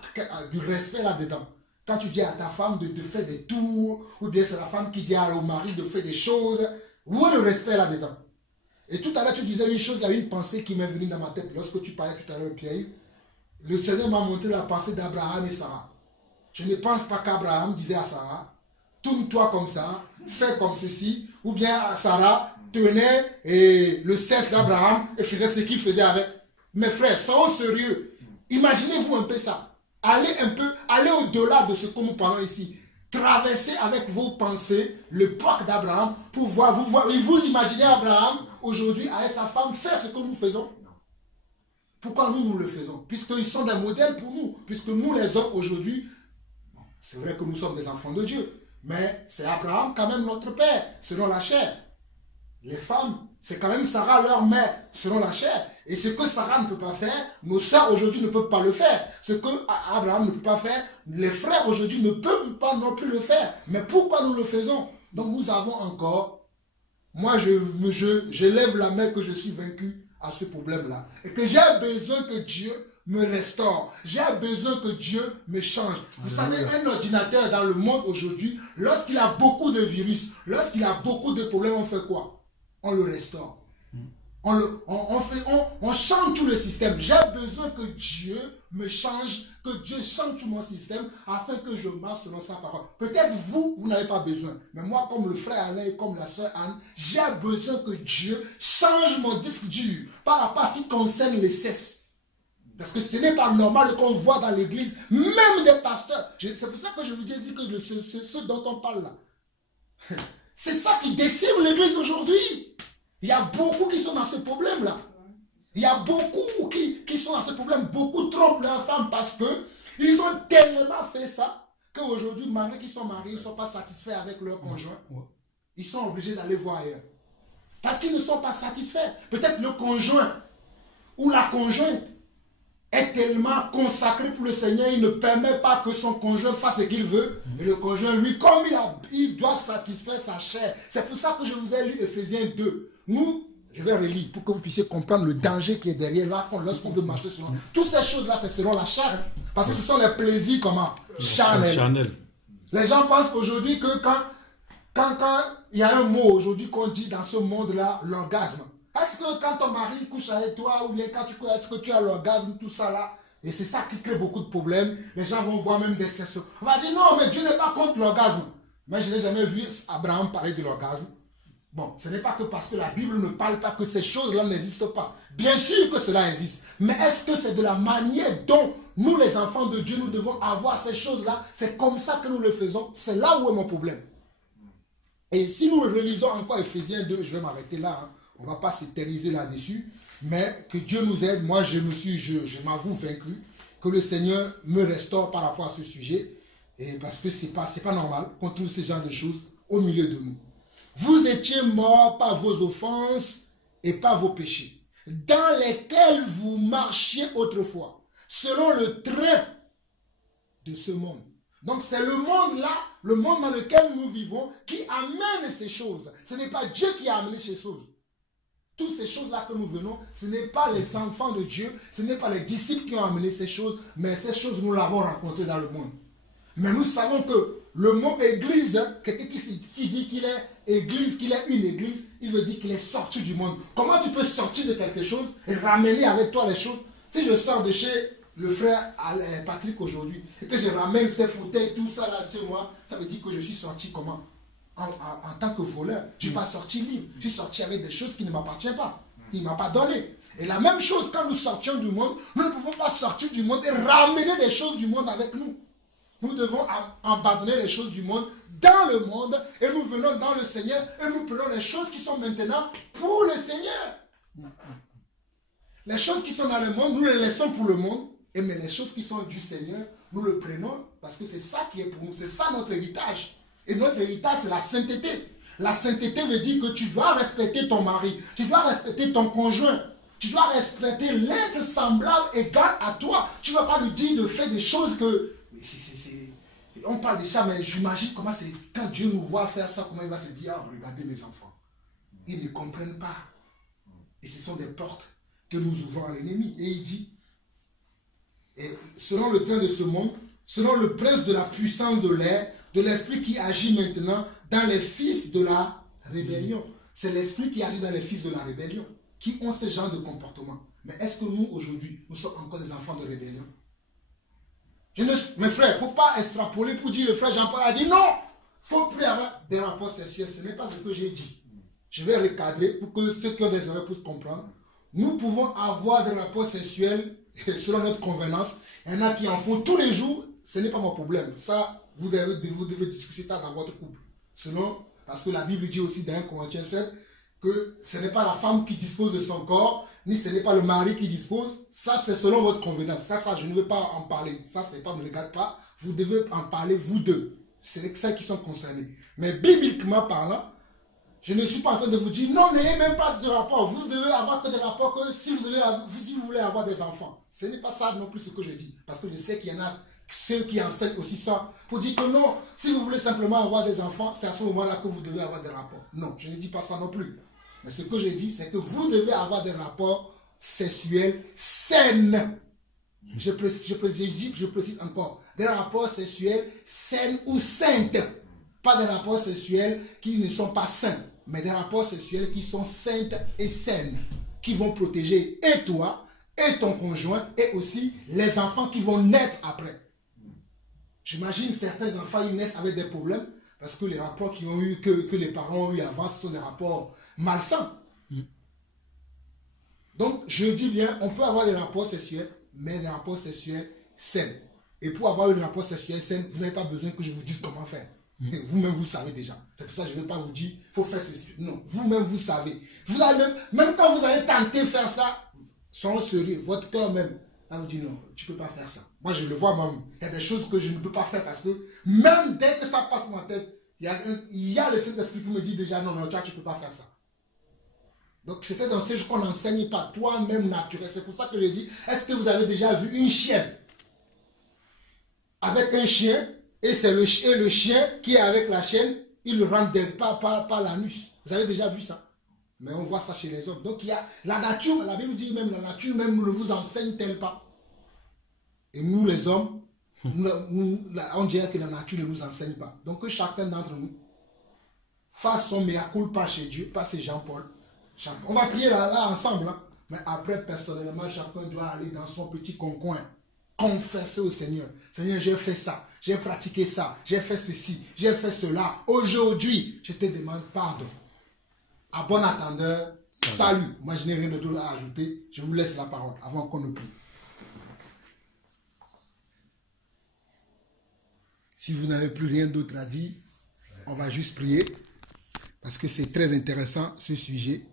du respect là-dedans. Quand tu dis à ta femme de faire des tours, ou bien c'est la femme qui dit au mari de faire des choses, où est le respect là-dedans? Et tout à l'heure, tu disais une chose, il y a une pensée qui m'est venue dans ma tête. Lorsque tu parlais tout à l'heure, Pierre, le Seigneur m'a montré la pensée d'Abraham et Sarah. Je ne pense pas qu'Abraham disait à Sarah, tourne-toi comme ça, fais comme ceci, ou bien Sarah tenait le cesse d'Abraham et faisait ce qu'il faisait avec. Mes frères, soyons sérieux. Imaginez-vous un peu ça. Allez au-delà de ce que nous parlons ici. Traversez avec vos pensées le parc d'Abraham pour voir, vous imaginez Abraham aujourd'hui avec sa femme faire ce que nous faisons. Pourquoi nous le faisons? Puisqu'ils sont des modèles pour nous. Puisque nous les hommes aujourd'hui, c'est vrai que nous sommes des enfants de Dieu, mais c'est Abraham quand même notre père, selon la chair. Les femmes, c'est quand même Sarah leur mère, selon la chair. Et ce que Sarah ne peut pas faire, nos sœurs aujourd'hui ne peuvent pas le faire. Ce que Abraham ne peut pas faire, les frères aujourd'hui ne peuvent pas non plus le faire. Mais pourquoi nous le faisons? Donc nous avons encore, moi je lève la main que je suis vaincu à ce problème-là. Et que j'ai besoin que Dieu me restaure. J'ai besoin que Dieu me change. Vous savez, un ordinateur dans le monde aujourd'hui, lorsqu'il a beaucoup de virus, lorsqu'il a beaucoup de problèmes, on fait quoi? On le restaure. On change tout le système. J'ai besoin que Dieu me change, que Dieu change tout mon système afin que je marche selon sa parole. Peut-être vous n'avez pas besoin. Mais moi, comme le frère Alain et comme la soeur Anne, j'ai besoin que Dieu change mon disque dur par rapport à ce qui concerne les cesses. Parce que ce n'est pas normal qu'on voit dans l'église, même des pasteurs. C'est pour ça que je vous ai dit que ce dont on parle là, c'est ça qui décime l'église aujourd'hui. Il y a beaucoup qui sont dans ce problème-là. Il y a beaucoup qui sont dans ce problème. Beaucoup trompent leurs femmes parce qu'ils ont tellement fait ça qu'aujourd'hui, malgré qu'ils sont mariés, ils ne sont pas satisfaits avec leur conjoint. Ils sont obligés d'aller voir ailleurs. Parce qu'ils ne sont pas satisfaits. Peut-être le conjoint ou la conjointe est tellement consacré pour le Seigneur, il ne permet pas que son conjoint fasse ce qu'il veut. Et le conjoint, lui, comme il doit satisfaire sa chair. C'est pour ça que je vous ai lu Ephésiens 2. Nous, Je vais relire pour que vous puissiez comprendre le danger qui est derrière là lorsqu'on veut marcher selon. Toutes ces choses-là, c'est selon la chair. Parce que ce sont les plaisirs comment charnels. Les gens pensent aujourd'hui que quand il y a un mot aujourd'hui qu'on dit dans ce monde-là, l'orgasme. Est-ce que quand ton mari couche avec toi ou bien quand tu couches, est-ce que tu as l'orgasme, tout ça là? Et c'est ça qui crée beaucoup de problèmes. Les gens vont voir même des sessions. On va dire non, mais Dieu n'est pas contre l'orgasme. Mais je n'ai jamais vu Abraham parler de l'orgasme. Bon, ce n'est pas que parce que la Bible ne parle pas que ces choses-là n'existent pas. Bien sûr que cela existe. Mais est-ce que c'est de la manière dont nous, les enfants de Dieu, nous devons avoir ces choses-là? C'est comme ça que nous le faisons. C'est là où est mon problème. Et si nous relisons encore Ephésiens 2, je vais m'arrêter là. Hein. On ne va pas s'éterniser là-dessus. Mais que Dieu nous aide. Moi, je m'avoue vaincu. Que le Seigneur me restaure par rapport à ce sujet. Et parce que ce n'est pas normal qu'on trouve ce genre de choses au milieu de nous. Vous étiez morts par vos offenses et par vos péchés, dans lesquels vous marchiez autrefois, selon le train de ce monde. Donc c'est le monde-là, le monde dans lequel nous vivons, qui amène ces choses. Ce n'est pas Dieu qui a amené ces choses. Toutes ces choses-là que nous venons, ce n'est pas les enfants de Dieu, ce n'est pas les disciples qui ont amené ces choses, mais ces choses, nous l'avons rencontrées dans le monde. Mais nous savons que le mot église, quelqu'un qui dit qu'il est église, qu'il est une église, il veut dire qu'il est sorti du monde. Comment tu peux sortir de quelque chose et ramener avec toi les choses? Si je sors de chez le frère Patrick aujourd'hui et que je ramène ses fauteuils, tout ça là chez moi, ça veut dire que je suis sorti comment? En tant que voleur. Je ne suis pas sorti libre. Je suis sorti avec des choses qui ne m'appartiennent pas. Il ne m'a pas donné. Et la même chose quand nous sortions du monde, nous ne pouvons pas sortir du monde et ramener des choses du monde avec nous. Nous devons abandonner les choses du monde dans le monde et nous venons dans le Seigneur et nous prenons les choses qui sont maintenant pour le Seigneur. Les choses qui sont dans le monde, nous les laissons pour le monde, mais les choses qui sont du Seigneur, nous le prenons parce que c'est ça qui est pour nous, c'est ça notre héritage. Et notre héritage, c'est la sainteté. La sainteté veut dire que tu dois respecter ton mari, tu dois respecter ton conjoint, tu dois respecter l'être semblable, égal à toi. Tu ne vas pas lui dire de faire des choses que... On parle de ça, mais j'imagine comment c'est quand Dieu nous voit faire ça, comment il va se dire, ah, regardez mes enfants. Ils ne comprennent pas. Et ce sont des portes que nous ouvrons à l'ennemi. Et il dit, et selon le train de ce monde, selon le prince de la puissance de l'air, de l'esprit qui agit maintenant dans les fils de la rébellion. C'est l'esprit qui agit dans les fils de la rébellion, qui ont ce genre de comportement. Mais est-ce que nous, aujourd'hui, nous sommes encore des enfants de rébellion? Mes frères, il ne faut pas extrapoler pour dire, le frère Jean-Paul a dit non, il ne faut plus avoir des rapports sexuels. Ce n'est pas ce que j'ai dit. Je vais recadrer pour que ceux qui ont des oreilles puissent comprendre. Nous pouvons avoir des rapports sexuels selon notre convenance. Il y en a qui en font tous les jours. Ce n'est pas mon problème. Ça, vous devez discuter ça dans votre couple. Parce que la Bible dit aussi dans 1 Corinthiens 7 que ce n'est pas la femme qui dispose de son corps, ni ce n'est pas le mari qui dispose. Ça, c'est selon votre convenance. Ça, je ne veux pas en parler. Ça, c'est pas, ne regarde pas. Vous devez en parler, vous deux. C'est ceux qui sont concernés. Mais bibliquement parlant, je ne suis pas en train de vous dire, non, n'ayez même pas de rapport. Vous devez avoir que des rapports que si vous voulez avoir des enfants. Ce n'est pas ça non plus ce que je dis. Parce que je sais qu'il y en a ceux qui enseignent aussi ça. Pour dire que non, si vous voulez simplement avoir des enfants, c'est à ce moment-là que vous devez avoir des rapports. Non, je ne dis pas ça non plus. Mais ce que je dis, c'est que vous devez avoir des rapports sexuels sains. Je précise encore. Des rapports sexuels sains ou saintes. Pas des rapports sexuels qui ne sont pas sains, mais des rapports sexuels qui sont saintes et saines, qui vont protéger et toi, et ton conjoint, et aussi les enfants qui vont naître après. J'imagine certains enfants, ils naissent avec des problèmes, parce que les rapports qu'ils ont eu, que les parents ont eu avant, ce sont des rapports malsains. Donc, je dis bien, on peut avoir des rapports sexuels, mais des rapports sexuels sains. Et pour avoir un rapport sexuel sain, vous n'avez pas besoin que je vous dise comment faire. Vous-même, vous savez déjà. C'est pour ça que je ne vais pas vous dire, il faut faire ceci. Non, vous-même, vous savez. Vous allez même quand vous allez tenter de faire ça, sans sérieux, votre cœur même, là vous dit non, tu ne peux pas faire ça. Moi, je le vois même. Il y a des choses que je ne peux pas faire parce que même dès que ça passe dans ma tête, il y a le Saint-Esprit qui me dit déjà non, toi, tu ne peux pas faire ça. Donc, c'était dans ce jeu qu'on n'enseigne pas toi-même naturel. C'est pour ça que je dis, est-ce que vous avez déjà vu une chienne avec un chien? Et c'est le chien qui est avec la chienne, il le rentre par l'anus. Vous avez déjà vu ça? Mais on voit ça chez les hommes. Donc il y a la nature, la Bible dit même, la nature même ne vous enseigne-t-elle pas? Et nous les hommes, on dirait que la nature ne nous enseigne pas. Donc que chacun d'entre nous fasse son mea culpa chez Dieu, pas chez Jean-Paul. On va prier là ensemble. Hein. Mais après, personnellement, chacun doit aller dans son petit coin, confesser au Seigneur. Seigneur, j'ai fait ça, j'ai pratiqué ça, j'ai fait ceci, j'ai fait cela. Aujourd'hui, je te demande pardon. À bon attendeur, salut. Moi, je n'ai rien d'autre à ajouter. Je vous laisse la parole avant qu'on ne prie. Si vous n'avez plus rien d'autre à dire, on va juste prier. Parce que c'est très intéressant ce sujet.